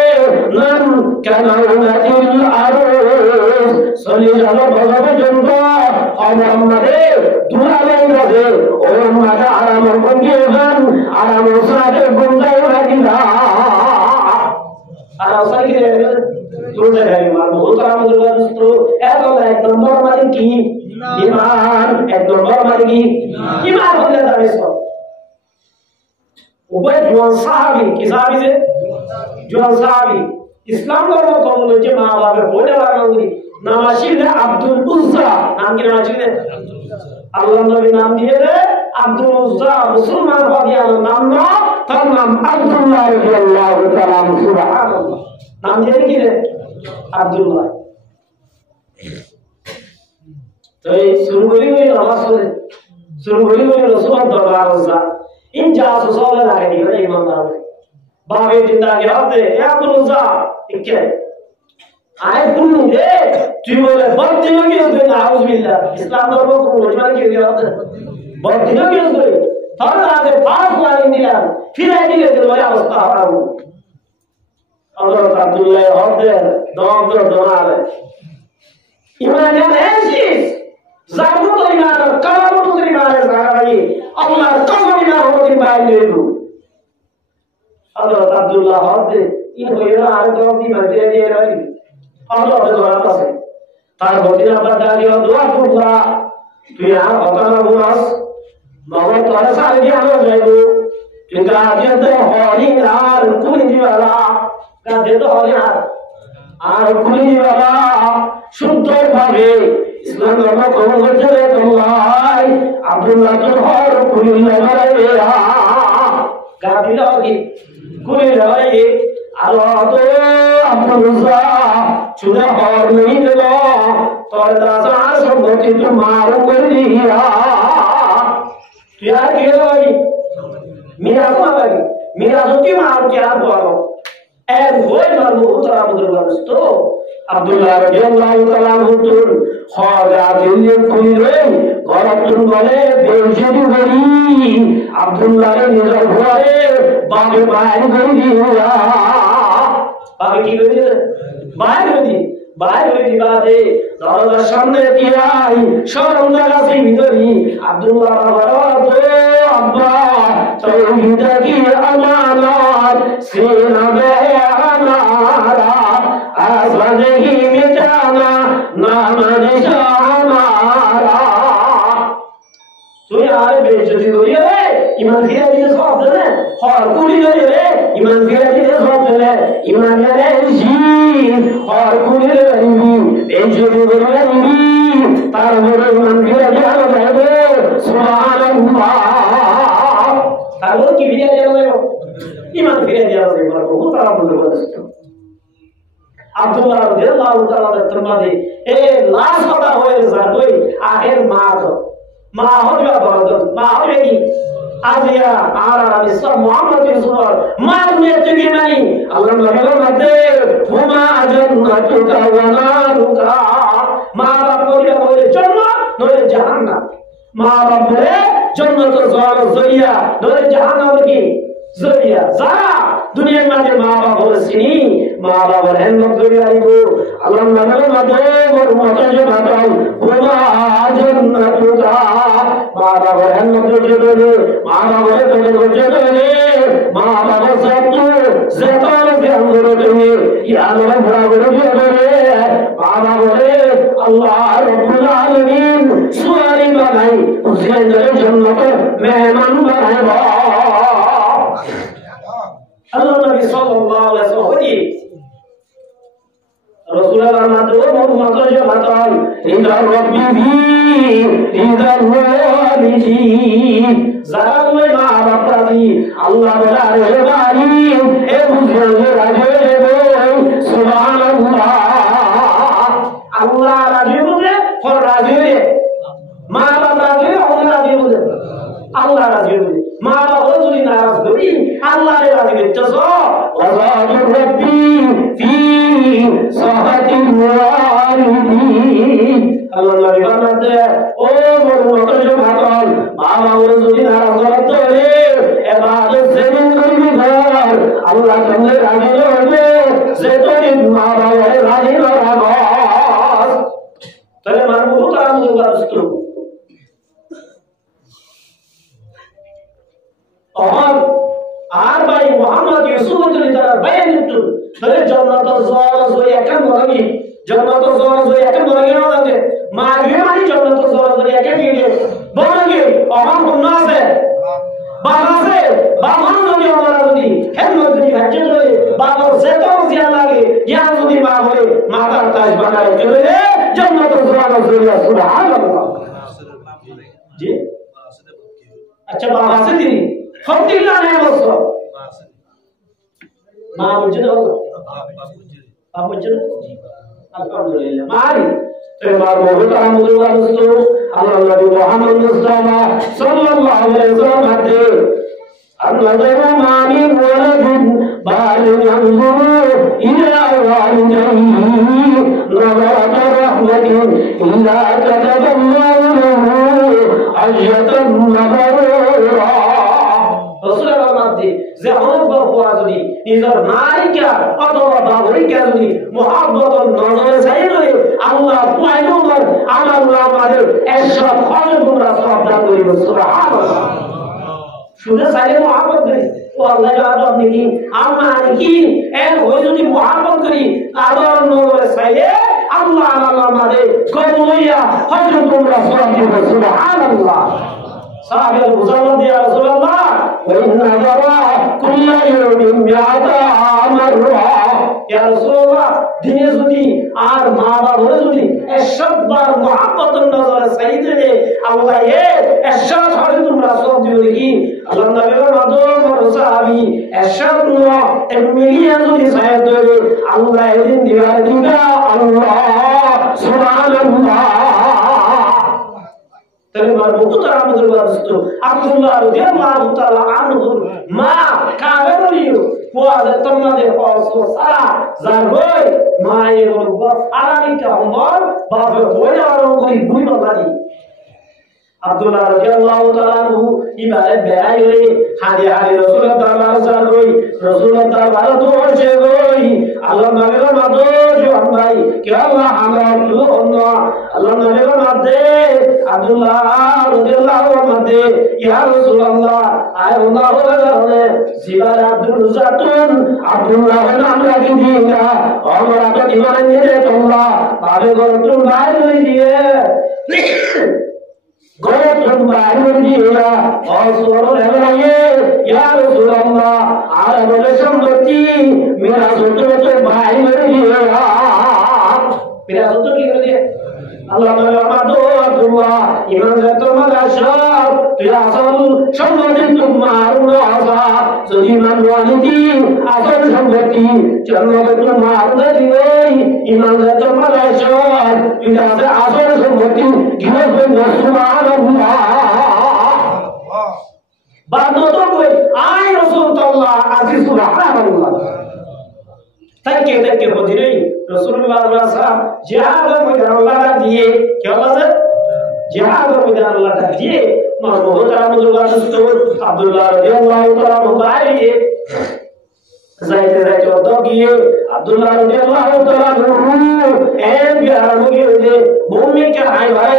नम कनाउनतिल अरूस सली जानो भगवान जंदा और हमारे दूरा नहीं रहे और हमारा आराम बंगे बन आराम साथ गुंडा लगिला आराम साथ के दूर है ईमान बहुत आराम दोस्तों ऐसा एक नंबर मारी की ईमान एक नंबर मारी की ईमान हो जाता है इसको उबय जुआन साहबी की साहबी से जुआन साहबी ইসলাম ধর্ম কবুল হয়েছে মা বাবার বলে বানানি নামাশিদে আব্দুল উজ্জা নাম কি নামাশিদে আল্লাহ নবী নাম দিয়ে দে আব্দুল উজ্জা মুসলমান হওয়া নাম না তার নাম আব্দুল্লাহ রাদিয়াল্লাহু তাআলা সুবহানাল্লাহ নাম দিয়ে কি রে আব্দুল্লাহ তো এই শুরু করি নামাজ পড়ে শুরু করি রাসূলুল্লাহ দরবার উজ্জা ইন জাসু সালে লাগে নি ইমানদার बाबे जिंदगी होते या पुरुषा इक्के आए पुन्नु दे जीवले बत्ती लगी होते नाउज बिल्ला इस्लाम धर्म को रोजगार के लिए होते बत्ती लगी होते थोड़ा आगे पास वाली दिला फिर आई दिले तो वाला अवस्था हो रहा हूं अगर अब्दुल्लाह होते दम तो दोनाले ईमान है चीज जाबु तो ईमान कलम तो ईमान है भाई अल्लाह कलम ईमान हो दिन बाय ले लू Hadirat Abdullah Hadi in hoyera are to di mate die rali Allah de dora pase tar bodin abra dali o dua pura tu ya otana buras bawa tar sare di alo jaibu tinga je to hori ar kuli wala ka de to hori ar kuli wala shuddho bhabe islam dharm kabul korte re tollai Abdullah to hor kuli wala era ka dilo ki कोई रहे आलो अब्दुल्ला चुना और नहीं लो तोर दासार संगति तो मारो कर दिया क्या किया भाई मेरा को लगी मेरा तो क्यों मारो क्या बोलो ऐ वही मारो उतरा मुद्रा अब्दुल्ला रज़ियल्लाहु ताला अन्हु खाजा दिल कोई रे गरतुन गले बेजरी गरी अब्दुल्ला रे निजर घरे बागे बाहर गई दिया बागे की गई बाहर गई बादे दरवाजा सामने दियाई शरम लगा सी भीतरी अब्दुल्ला बाबा तो अब्बा तौहीद की अमानत सीना में हमारा आज़ाद ही मिटाना नाम निशाना तो यार बेइज्जती हो रही है ईमान की ये सब है और कुली रे ईमान की ये सब है ईमान रे जी और कुली रे बेइज्जती हो रही तार मोरे ईमान की ये है सुभान अल्लाह तारो की भी दे रहे हो ईमान की ये है बहुत सारा बंदोबस्त अब्दुल्लाह रज़ियल्लाहु ताला तरमादे ए लाश पता होए जातोई आखिर मां हो गया बरदत मां हो गई आजिया आरा बिस्सा मोहम्मद रसूल मां ने तुझे नहीं अल्लाह नबी मते हुमा जन्नतुका व नारुका मां बाप बोले जन्नत नोरे जहन्नम मां बाप बोले जन्नत जार जरिया नोरे जहन्नम की जरिया जा दुनिया में मां बाप बोले सिनी मां बाप रहमत जरिया को अल्लाह नबी मते और मते जो बताओ हुमा जन्नतुका मां बाप रहमत जरिया मां बाप जरिया मां बाप सब ज़ेतान के अंदर के या अल्लाह बराबर जरिया मां बाप बोले अल्लाह रब्बुल आलमीन सुवारी बनाई उसे जन्नत मेहमान बनाएगा अल्लाह नबी सल्लल्लाहु अलैहि वसल्लम रसूलुल्लाह मातो मोहम्मद जो बताल इंदा रब्बी भी इंदा वालिदी जाल में मां बाप दी अल्लाह बड़ा रे बारी ए बुझे राजे रे सुभान अल्लाह अल्लाह राजी बोले और राजी रे मां बाप राजी और राजी बोले अल्लाह राजी बोले मां बाप रसूल नाराज करी अल्लाह रे राजी बेचसो वज़ाद रब्बी फी सहती वालिदी अल्लाह नबी फरमाते ओ मोहम्मद जो भागल मां बाप रसूल नाराज करते रे इबादत से करबी घर अल्लाह तुमने राजी होवे से तो मां बाप राजी कराबो तले मानबो तारा मुगा रस्तो और आर भाई मोहम्मद यूसुफ ने तारा बयान किया तले जन्नत ज़ोर जो एकन बरगी जन्नत ज़ोर जो एकन बरगी ना दे मागे मानी जन्नत ज़ोर जो एकन के बरगी और हम ना से বাবা আছে বাবা যদি আমরা যদি হেলমেট যদি ভ্যাকসিন করে বাবার সেটাও জিয়া লাগে ইয়া যদি মা বলে মাতার তাজ বানায় চলে জান্নাতুল ফেরদাউস জুরিয়া সুবহানাল্লাহ জি আচ্ছা বাবা আছে তিনি ফকিল্লাহ নেই বলছো মা বুঝে দাও বাবা বুঝে আলহামদুলিল্লাহ মারি তোমার মহতারা মুরুবা দোস্ত আল্লাহ নবী মুহাম্মদ মুস্তাফা সাল্লাল্লাহু আলাইহি ওয়াসাল্লাম হাতে النظر ما من ولد بال ينظر إلى والديه نظرة رحمة إلا كتب الله له أجرة نظرا رسول الله مادي زهون بقوا যদি নিজের মাইকা অথবা বাবরিকা যদি মুহাব্বতের নজরে চাইলে আল্লাহ পয়গম্বর আল্লাহ আমাদের এসব খরচগুলো সব দান করিব সুবহানাল্লাহ শুনে চাইলে মুহাব্বত করি ও আল্লাহ আদর নাকি আমার কি এর ওই যদি মুহাব্বত করি আদর নজরে চাইলে আল্লাহ আমাদের কবুলিয়া খরচগুলো সব দিব সুবহানাল্লাহ صاحب المصلى يا رسول الله وإن نظر كل يوم مئة مرة يا رسول الله দিনে যদি আর মা বাবা যদি 100 বার মুহাব্বতের নজরে চাইতে আল্লাহ এরশাদ করে তোমরা সব দিও কি আল্লাহ নবীর মাধ্যমে সাহাবী এরশাদ নয় 1 মিলিয়ন যদি চাই দেবে আল্লাহ এদিন দিবার দিনা আল্লাহ সুবহানাল্লাহ তেমন মুহতারা মুরুবা দোস্ত আব্দুল্লাহ রাদিয়াল্লাহু তাআলা আনহু মা কাবেরিও ওয়াজ তোমাদের পাওয়া সারা জারবই মায়ের উপর আরামিকা উমর বাবা বলে আরঙ্গি বুইনো জানি আব্দুল্লাহ রাদিয়াল্লাহু তাআলা আনহু ইবারে বেআইরে হাদি হাদি রাসূলুল্লাহ দরবার জারবই রাসূলুল্লাহ দরবার দোষে গই আল্লাহ নবীর মাদজ ভাই কে আল্লাহ আমরা আল্লাহ নবীর মাদে আব্দুল্লাহ রাদিয়াল্লাহু মাদে ইয়া রাসূলুল্লাহ আয় আল্লাহ বলে জিবার আব্দুল জাতুন আব্দুল্লাহ নাম রাখি দিনা আমরা তো দিবানে নিয়ে তোমরা ভাবে গরত বাইরে দিয়ে গরত বাইরে দিয়ে অসর লাগে ইয়া রাসূলুল্লাহ আর বলে সম্পত্তি মেরা ছোট ছোট বাইরে দিয়ে মেরা ছোট কি করে দিয়ে আল্লাহ মাদো আব্দুল্লাহ ইমান তোমার আশাব তুই আসল সম্পত্তি তোমার রাজা যদি মানওয়ালিতি আসল সম্পত্তি জন্মতে তোমার দিই ইমান তোমার আশাব তুই আসল সম্পত্তি ঘিরে সুবহানাল্লাহ বাদ তো কই আয় রাসূলুল্লাহ আজি সুবহানাল্লাহ তাকে বদিরে রাসূলুল্লাহ সাল্লাল্লাহু আলাইহি ওয়াসাল্লাম জিহাদের ময়দান আল্লাহ দিয়ে কি বলে জিহাদের ময়দান আল্লাহ দিয়ে মারবুতারা মুরুবা দোস্ত আব্দুল্লাহ রাদিয়াল্লাহু তাআলা মুবাইয়ে যাইতে যাইতে তো গিয়ে আব্দুল্লাহ রাদিয়াল্লাহু তাআলা এ বিয়ার মুগিয়ে যে ভূমিকে আই ভাই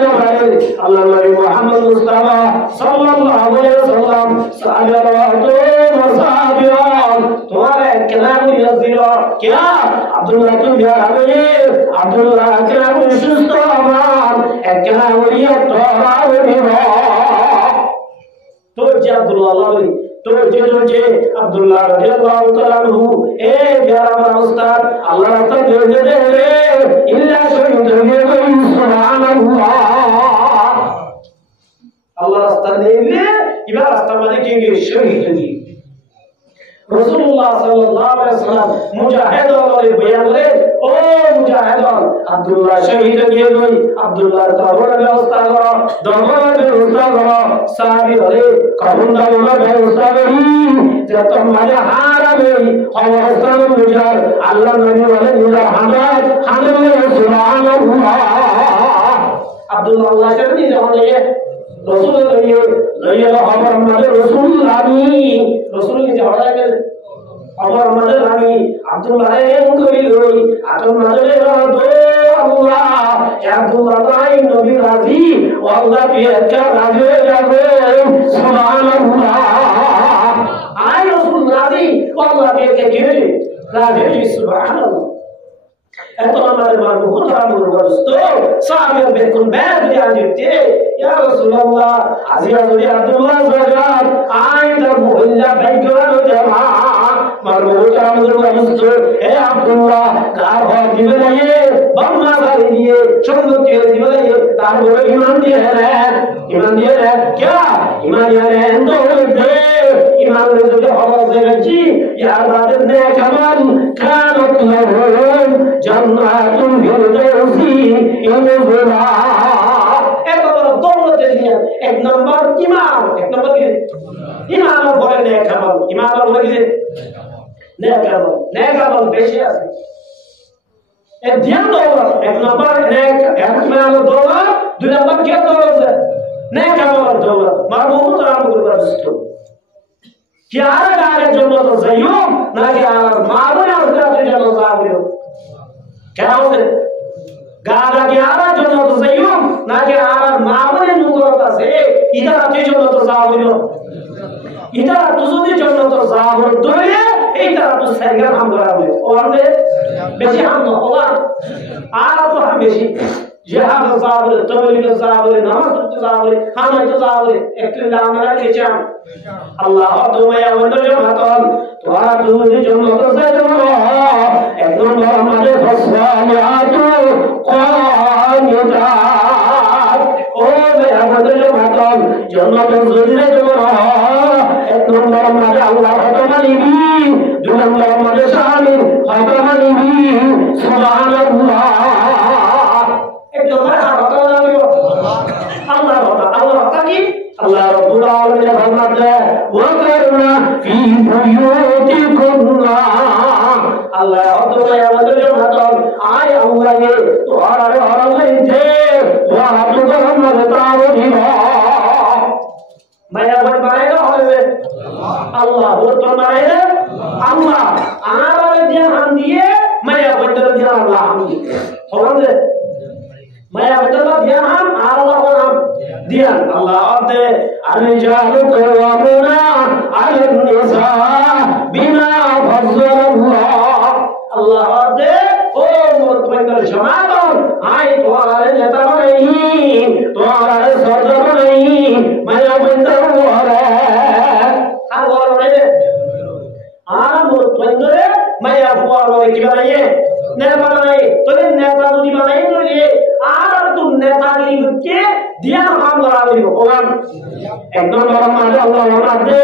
আল্লাহ নবী মুহাম্মদ মুস্তাফা সাল্লাল্লাহু আলাইহি ওয়াসাল্লাম সাহাবাতো মুসাফিরান তোমারে কেলাম ইয়াজিল কিয়া আব্দুল্লাহ তুই বিয়ার হবে আব্দুল্লাহ কেলাম সুস্থ আমার এক কেলাম ইয়া তোরা হবে তো যে আব্দুল্লাহ আল্লাহী তো যে আব্দুল্লাহ রাদিয়াল্লাহু তাআলা আনহু এ প্যারা আমার উস্তাদ আল্লাহ তাআলা দে রে ইল্লা শহীদ হয়ে গই সুবহানাল্লাহ আল্লাহ রাস্তা দেবে এবার রাস্তা মানে কি শহীদ হয়ে রাসূলুল্লাহ সাল্লাল্লাহু আলাইহি ওয়াসাল্লাম মুজাহিদ ওয়ালে বয়ান করে ও মুজাহিদ আব্দুল্লাহ শহীদ হয়ে গই আব্দুল্লাহর কবরের ব্যবস্থা করো দরবারের ব্যবস্থা করো সাহাবী হলে কবরদারের ব্যবস্থা করি যে তোমার হারাবে অবস্থান মুজার আল্লাহ নবী বলে মুজার হামাদ হামদে সুবহানাল্লাহ আব্দুল্লাহ শহীদ হয়ে রাসূলুল্লাহ লইয়া খবর আমাদের রাসূল আমি রাসূল কি হড়াকে খবর আমাদের আমি আব্দুল্লাহ এর কইল আতম মাঝে রাদো আল্লাহ আব্দুল্লাহ তাই নবী রাজি আল্লাহ বিয়াকা রাজে যাবে সুবহানাল্লাহ আই রাসূল রাজি আল্লাহ বিয়াকা কি রাজে সুবহানাল্লাহ এত আমাদের মারবুতারা মুরগস্ত সাহাবীদের বেকুন বেদ দিতে ইয়া রাসূলুল্লাহ আজিয়া যদি আব্দুল্লাহ জাগাত আইতা মহিলা বাইকরা দেওয়া মারবুটা আমাদের মুস্ত এ আব্দুল্লাহ কার হয় দিবে না এ বাম্মা বাড়ি দিয়ে সম্পত্তি দিবে না তারপরে ঈমান দিয়ে রে क्या ईमान यारे तो दे ईमान जो हवा से रची या बात ने कमल कानत लहम जन्नतुल फिरदौसी इनहुमा एक और दौलत दिया एक नंबर ईमान एक नंबर की ईमान और बोले ने कमल ईमान और बोले किसे ने कमल बेशे আছে एक ध्यान दौलत एक नंबर नेक एक ईमान और दौलत दो नंबर क्या दौलत है नेक और दौलत मालूम तो आपको बता क्या है जो तो ज़यूम ना क्या मालूम है उसका जो ज़ाबियो क्या होते गाना क्या जो तो ज़यूम ना क्या मालूम है नुगोता से इधर आते जो तो ज़ाबियो इधर तुझे जो तो ज़ाबियो दुनिया इधर तो सरगर हम करावे और से बेशे हम होगा तो हम बेशे जिहाद ज़ाबियो तबलीग ज़ाबियो नमाज ज़ाबियो हम ज़ाबियो एकला मेरा केचा अल्लाह तो मैं वंदर जो मतन तुम्हारा तुझे जो तो से तुम्हारा एकदम हमारे फसवालियातु क़ानिता ओ मैं वंदर जो मतन जन्नत ज़ुल्ले तुम्हारा एकदम हमारे अल्लाह तो मनीबी दो नंबर हमारे शामिल हमारे मनीबी सुभानअल्लाह एकदम Allah Rabbul Alamin फरमाता है वकरना फी बुयूतिकुन्ना अल्लाह तो मैं वंदर जो मतलब आय अल्लाह ये तुम्हारा हरम नहीं थे वहां तो हम बताओ ही मैं अब बनाएगा होवे अल्लाह वो तो बनाएगा अल्लाह आना दिया हम दिए मैं अब वंदर दिया अल्लाह हम दिए होवे मैं अब तो दिया हम अल्लाह को हम दिया अल्लाह दे अरिजालु कवामुना अलन निसा बिमा फज़लल्लाह अल्लाह दे ओ मुतमकिन जमातों आई तुम्हारे नेता नहीं तुम्हारे सरदार नहीं मैं बंदर हूं रे हर बोल रहे मुतमकिन मैं आपको और की बनाइए नेता बनाइए तो नेता तो बनाइए तो ये तुम नेतागिरी के दिया हम बराबरी हो ओम एकदम बराबर अल्लाह वनादे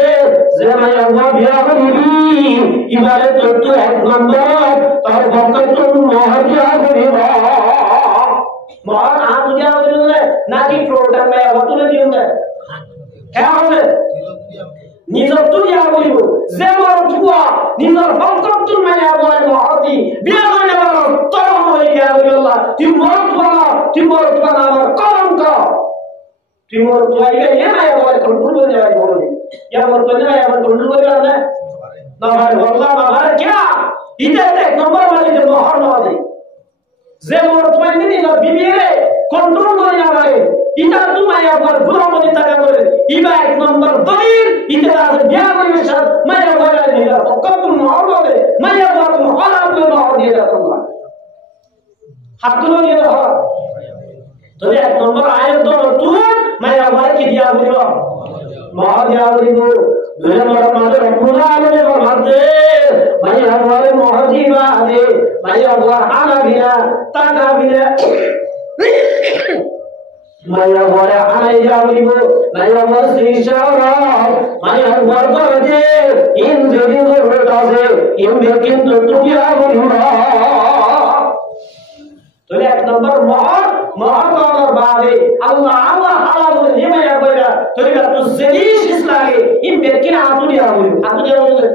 जेना अल्लाह बिया हबीबी इबादत तो एक नंबर और वक्त तुम मोहदिया करिबा मोहन हाथ दिया होने ना कि प्रोग्राम में वतुले दिउंगे क्या होने निजर तुया बोलिबो जेमर तुआ निजर वक्त तुम में बोले मोहदी बिया होने वाला तो होने क्या अल्लाह तिमोर तुआ नाम कलम का तिमोर तुआ ये ना ये बोले कंट्रोल हो जाए बोले या बोलते ना या कंट्रोल हो जाए ना भाई वल्लाह ना भाई क्या इधर एक नंबर वाले जो मोहर ना दे जेमर तुआ नहीं ना बीबीरे कंट्रोल हो जाए इधर तुम आया पर बुरा मत तक बोले इबा एक नंबर दलील इधर आज क्या बोले सर मैं ये बोला नहीं था तो कब तुम मोहर बोले मैं ये बात मोहर आप लोग मोहर दिया जाता हूँ हाथ लो ये रहा तो ये एक नंबर आया तो तू मैं आवाज की दिया बोलो मोहर दिया बोलो मेरे मरमादे रखूंगा मेरे मरमादे मैं हमारे मोहर जी बादे मैं हमारा आना बिना ताका बिना मैं हमारे आने जाऊँगी मैं हमारे सिंचारा मैं हमारे बरदे इन जगह को उठा से इन बेकिन तो तू क्या बोलूँगा तो एक नंबर मोहर और बादे अल्लाह हालात ये मैं यहाँ बोला तो ये तो ज़लीश इस्लामी इन बेकिन आतु दिया बोले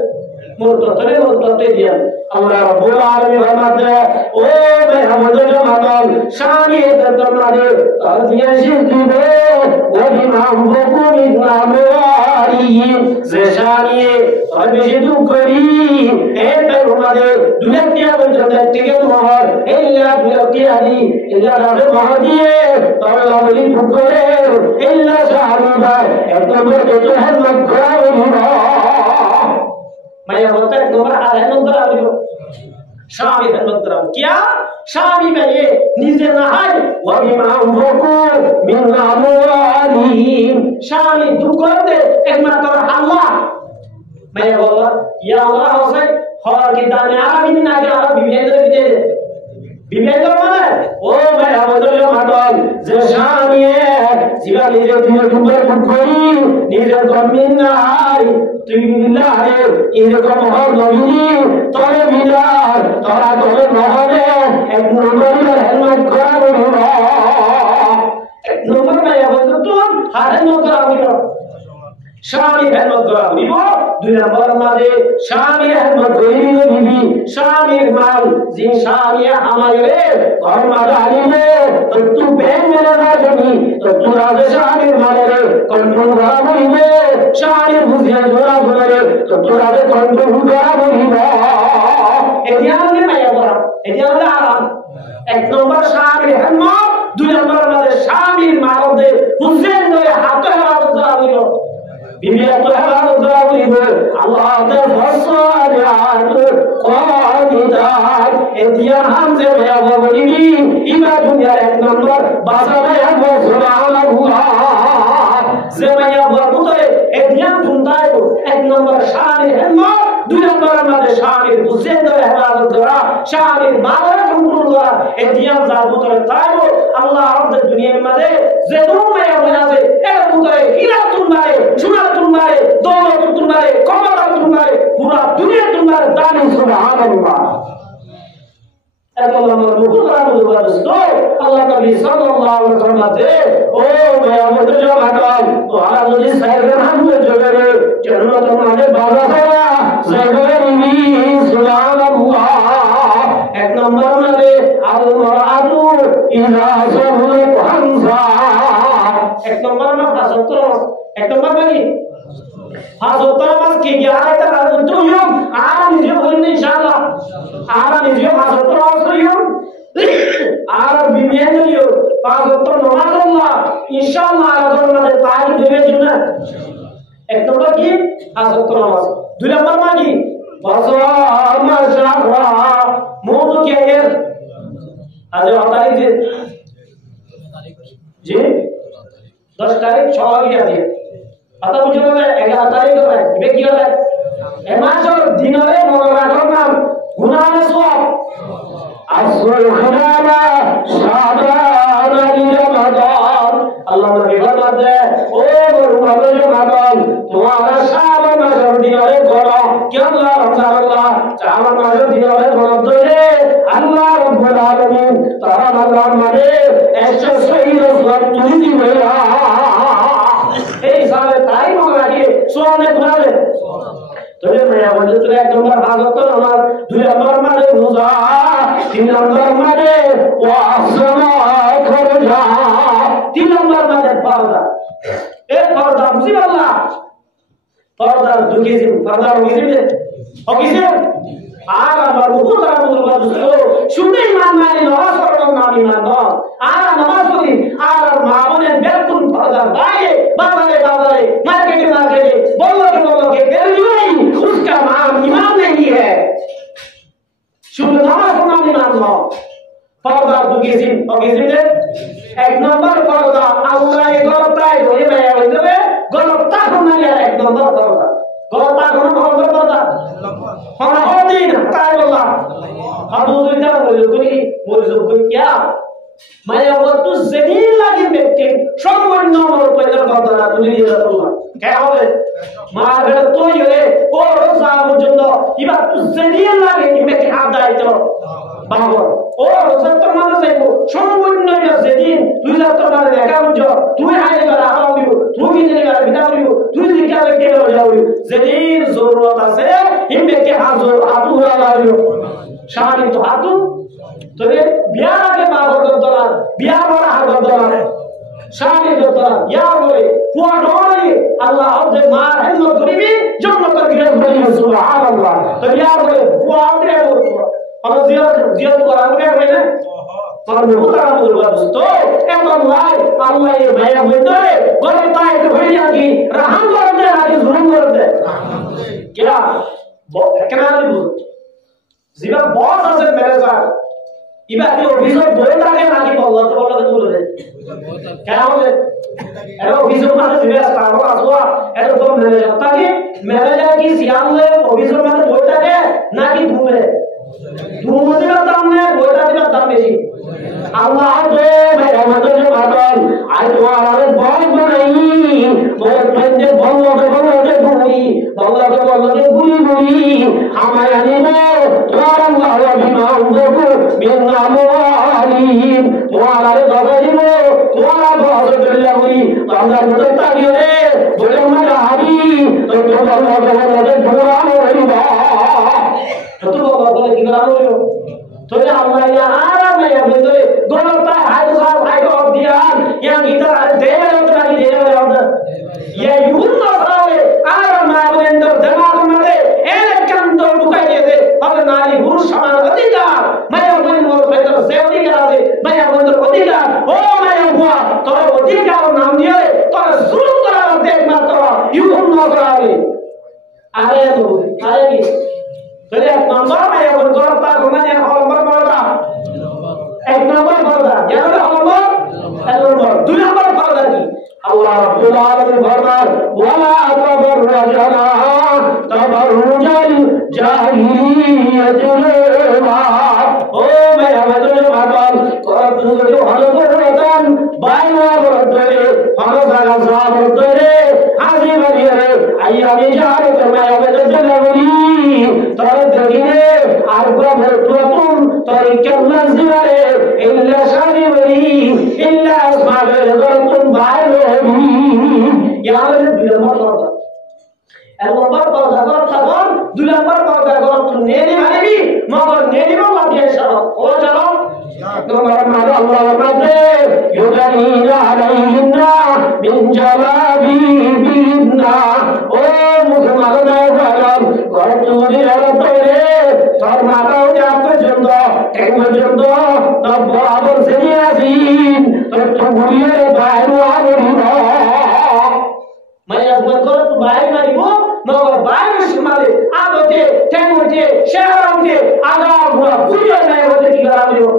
मोर तो दिया अल्लाह रब्बुल आलमीन फरमाते हैं ओ मैं हमदे जो मातम शानी ततमारे तजिया शिदो वो भी नाम को नाम वाली जे शानी और बिजदु करी ए पे हमदे दुनिया के बंदे टिके मोहर इल्ला बिलकी अली इल्ला रब महदिए तब लवली फुकरे इल्ला शाहरुदा एकदम तो है मगरा मैं बोलता है नंबर आ रहा है नंबर आ रही हो शामी है नंबर क्या शामी में ये नीचे नहाए ওয়া বিমা আনফাকু মিন আমওয়ালিহিম স্বামী দুঃখ করতে একমাত্র আল্লাহ মায়া বলল ইয়া আল্লাহ হোসেন হওয়ার কি দানে আরামিন নাকি আরো বিভিন্ন দিতে বিভিন্ন মানে ও মায়া বদল মাতল যে স্বামী জীবা নিজের দিনের দুঃখের করি নিজের কর্মিন নাই তুই বিল্লাহে এরকম হর নবী তরে মিলার তোরা তোরে নহলে এক নম্বরের হেলমেট করা বলব এক নম্বর মায়া বদল তো হারে নকরা বলব স্বামী হেলমেট করা বলব দুই নম্বর মাঝে স্বামী হেলমেট করিল বিবি স্বামীর মাল যে স্বামী আমারে ঘর মাঝে আনিলে তো তুই ব্যাংক মেরে রাখবি তো তোরা যে স্বামীর মালের কন্ট্রোল করা বলব স্বামীর বুঝিয়ে ধরা ধরে তো তোরা যে কন্ট্রোল করা বলব এটা আমাদের মায়া করা এটা আমাদের আরাম এক নম্বর স্বামীর হেলমেট দুই নম্বর মাঝে স্বামীর মালদে বুঝিয়ে ধরে হাতে হাত ধরা বলব বিবি তো হাত ধরা বলব আল্লাহ তে ফসরিয়াত কোয়ালিদাত এদিয়া হামজে মায়া বলবি ইমা দুনিয়ার এক নম্বর বাজারে আল্লাহ সুবহানাহু যে মায়া বলবুতে এদিয়া দুনতায় এক নম্বর স্বামীর হেলমেট দুই নম্বর মাঝে স্বামীর বুঝিয়ে ধরে হেফাজত করা স্বামীর মালের কন্ট্রোল করা এদিয়া যার ভিতরে তাইবো আল্লাহ আমাদের দুনিয়ার মাঝে যে দুনিয়া হয়ে আছে এর ভিতরে হীরা তুলমারে সোনা তুলমারে দৌলত তুলমারে কমলা তুলমারে পুরা দুনিয়া তুলমারে দানি সুবহানাল্লাহ Allah Nabi sallallahu alaihi wasallam o मैं मुझे जो भगवान तो आज मुझे सैर हम जो करे जन्नत हमारे बाबा है सैरनी सुभान अल्लाह एक नंबर में अल मरादु इना सबुल हमजा एक नंबर में हजरत एक नंबर में हजरत नमाज की 11 का तो यूं आराम जो इंशाल्लाह आराम जो हजरत আর বিবিয়ে দিও পাঁচ ওয়াক্ত নামাজ আল্লাহ ইনশাআল্লাহ আল্লাহর নামে তাই দেবে জন্য এক নম্বর কি পাঁচ ওয়াক্ত নামাজ দুই নম্বর মানে বাজার মাশাআল্লাহ মোদ কে এর আজ তারিখ জি 10 তারিখ 6 গিয়া দিয়ে আতা বুঝে না 11 তারিখ হবে এবে কি হবে এ মাসের দিনরে মঙ্গলবার নাম গুনাহ সওয়াব আসল খনানা শাবান রমাদান আল্লাহ নবী ফরমাতে ও রমাদান তোমারা শাবান মাসের দিনে করো কি আল্লাহ রমজান শাবান মাসের দিনে করো ধরে আল্লাহ রাব্বুল আলামিন তারা রমজান মানে 120 রোজা তুই দিবে এই সালে তাই মগাড়ি সোনে গুনালে তোরে মায়া বলে তোরে এক নম্বর হাজত নামাজ দুই নম্বর মানে রোজা তিন নম্বর মানে ওয়াসনা খরজা তিন নম্বর মানে পর্দা এই পর্দা বুঝি আল্লাহ পর্দা দুকেজি পর্দা হইছে আর আমার মুখ দ্বারা বলবো শুনে ইমান মানে নামাজ পড়ো নাম ইমান না আর নামাজ পড়ি আর মা বলে বেকুন পর্দা বাইরে বাজারে বাজারে মার্কেটে মার্কেটে বললো के नहीं उसका नाम ईमान नहीं है शुद्ध नमाज को नाम ईमान लो पर्दा दुगेजिन ओगेजिन एक नंबर पर्दा अल्लाह ये गलता है ये मैं बोलते गलता होना है एक नंबर पर्दा गलता होना पर्दा हमारा होती ना काय बोला हम दूसरी तरफ बोल क्या मैं वो तो जमीन लगी व्यक्ति সম্পূর্ণ নম্বর পয়দার কথা তুলে দিয়ে আল্লাহ কে হবে মার তো ইয়ে ও রোজা পর্যন্ত এবার তো জমিন লাগে ইমেকে আদায় তো বাবা ও রোজা তো মানে যাইবো সম্পূর্ণ এটা যেদিন তুই যা তো মানে দেখা বুঝ তুই আইলে গলা হারাম দিব তুই দিলে গলা বিদা দিব তুই দিলে গলা কে যাও যেদিন জরুরত আছে ইমেকে হাজর হাতু হওয়া লাগিব শানি তো হাতু তোরে বিয়ার আগে মা বড় দলাল বিয়ার বড় হাত দলাল শানি দলাল ইয়া বলে পুয়া ডরে আল্লাহ আদে মার হেলমত করিবি জান্নাতের গিয়ে বলি সুবহানাল্লাহ তো ইয়া বলে পুয়া ডরে আমরা জিয়ারত করা হবে না আর মুতারা বলবো তো এমন লাই আল্লাহ এই ভাইয়া বলে বলে তাই তো হইয়া কি রহম করতে আগে জুলুম করতে क्या কেন জিবা বস আছে ম্যানেজার ইবা কি অফিসে বলে থাকে নাকি বলতো বলতো এটা অভিযোগ মানে জিজ্ঞেস করবো আসবা এটা তো ম্যানেজার থাকে ম্যানেজার কি সিয়ামে অভিযোগ মানে বইটাকে নাকি ঘুমে ঘুমে দাম না বইটা দিবার দাম বেশি আল্লাহ যে ভাই আমাদের যে বাদল আর তোমার বড় নাই বড় ফেন্দে বন্ধ বন্ধ গুলি বন্ধ গুলি গুলি আমায় আনিবে তোমার আল্লাহ বিমান দেখো বিনামওয়ালি তোমার আরে দাদা দিব তোমার বড় চলে গুলি আল্লাহ মধ্যে তাকিয়ে রে বলে আমরা হাবি তো তোমার বড় ঘোরানো হইবা তো বলে কি করা হলো তোরে আমরা ইয়া আরামে বলে গোলতা হাইসা হাইডো দিয়ান ইয়া গিটার দেবে ওটাই দেবে ওটা ইয়া ইউনো সালে আরামে বলেন্দ্র দিমাগ মধ্যে এর কান্ত ঢুকাই দিয়েছে হবে নারী পুরুষ সমান অধিকার মায়া বলেন্দ্র ফেদর সে অধিকার আছে মায়া বলেন্দ্র অধিকার ও মায়া বুয়া তোর অধিকার নাম দিয়ে তোর জুলুম করা দেখ মাত্র ইউনো করাবে আরে কি তোরে এক নম্বর মায়া বলেন্দ্র তা গুণা জানা নম্বর বলতা এক নম্বর বলতা জানো নম্বর এক নম্বর দুই নম্বর বলতা কি আল্লাহ রাব্বুল আলামিন ফরমান ওয়ালা তাবাররাজানা তাবাররুজাল জাহিলিয়াতুল উলা ও মায়া বলেন্দ্র ভাগল কর তুমি ভালো করতেন বাইনা বলতে ভালো জায়গা যাব ধরে আজি বাড়িয়ে আইয়ামি যারে মায়া বলেন্দ্র লাগি তোর দেখিনে আর প্রভুতুম তরিকাল নাজিরে ইল্লা শারিবি ইল্লা আসমাবে গরতুম বাইরবি ইয়ালে দুই নম্বর কথা এক নম্বর কথা থাকুন দুই নম্বর কথা গরতুম নেনি মারিবি মগর নেনি বাবা দিয়ে সব ও জানো তোমার মার আল্লাহ রাব্বে ইউদানিনা আলাইহিনা মিন জালাবিবিনা ও মুসলমান ভাইরাম গরতুম দিয়ে তোর মাথাও যার পর্যন্ত এক পর্যন্ত তোর বরাবর সেরে আসিন তোর তো ঘুরিয়ে বাইরে আবরিব মায়া বকর বাইরে মারিব মগর বাইরে সুমালে আদতে টেঙ্গতে শেরামতে আগা ঘুরা ঘুরিয়ে নাই হতে কি করাবো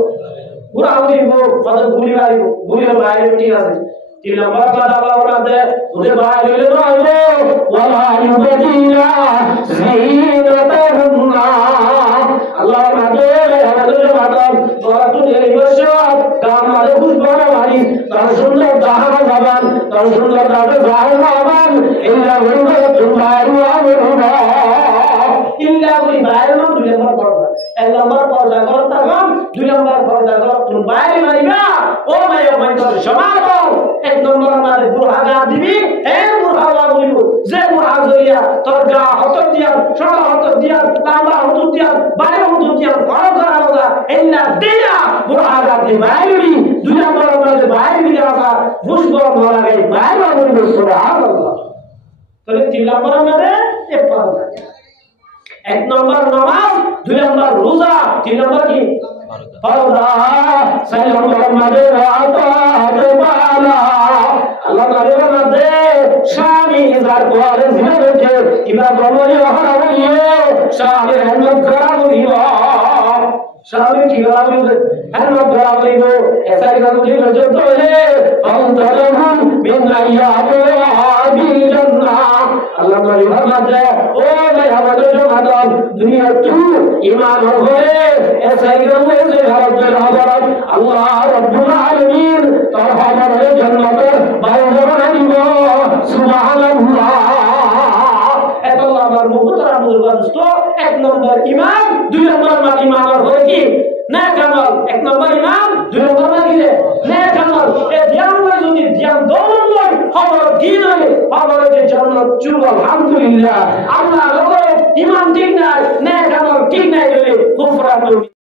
ঘুরা হইব কত ঘুরি মারিব ঘুরিয়ে বাইরে ঠিক আছে তিন নম্বর কথা বলা দে ওদের বাইরে রইব ওয়ালা ইউবাদিনা জিনাতাহুন্না আল্লাহ আমাদের বাদল তোরা তো এই বছর কামারে বুঝবো মারি তার সুন্দর দাহানা যাবান তার সুন্দর দাবে যাবান ইল্লা হুয়া তুমারু আমরুনা ইল্লা ওই বাইরে না দুই নম্বর পর্দা এক নম্বর পর্দা করতে গম দুই নম্বর পর্দা কর তুমি বাইরে মারিবা ও মায়া মন্তর সমান এক নম্বর আমাদের বুড়াগা দিবি এই বুড়াগা বলিব যে বুড়া জইয়া তোর গা হত দিয়া সরা হত দিয়া লাম্বা হত দিয়া বাইরে হত দিয়া বড় করা হলা ইল্লা দিয়া বুড়াগা দি বাইরে দুই নম্বর আমাদের বাইরে দিয়া বুঝবো মারা গই বাইরে বলিব সুবহানাল্লাহ তাহলে তিন নম্বর আমাদের এক পর্দা এক নম্বর নামাজ দুই নম্বর রোজা তিন নম্বর কি পর্দা চার নম্বর আমাদের আল্লাহ তাআলার মধ্যে স্বামী যার ঘরে জিনেছে ইবা বলই হারাইও স্বামী রহমত করা বলিব স্বামী কি করা বলিব রহমত করা বলিব এসাই কাজ ঠিক যত হে অন্তরহম মিন আয়াতে আবিল জান্নাহ আল্লাহ তাআলার মধ্যে ও ভাই আমাদের জমাদার দুনিয়া তু ঈমান হয়ে এসাই কাজ যে ভারতের হযরত আল্লাহ রাব্বুল আলামিন তার হযরত জান্নাতের বাইরে বানাইব সুবহানাল্লাহ এত আমার মুহতারাম মুরবাদস্ত এক নম্বর ঈমান দুই নম্বর মান ঈমান হয়ে কি না কামাল এক নম্বর ঈমান দুই নম্বর মান কি না কামাল এ ধ্যান করে যদি ধ্যান দৌলন লয় খবর দিন হলে খবর যে জান্নাত চুল আলহামদুলিল্লাহ আল্লাহ লোক ঈমান ঠিক নাই না কামাল ঠিক নাই বলে কুফরা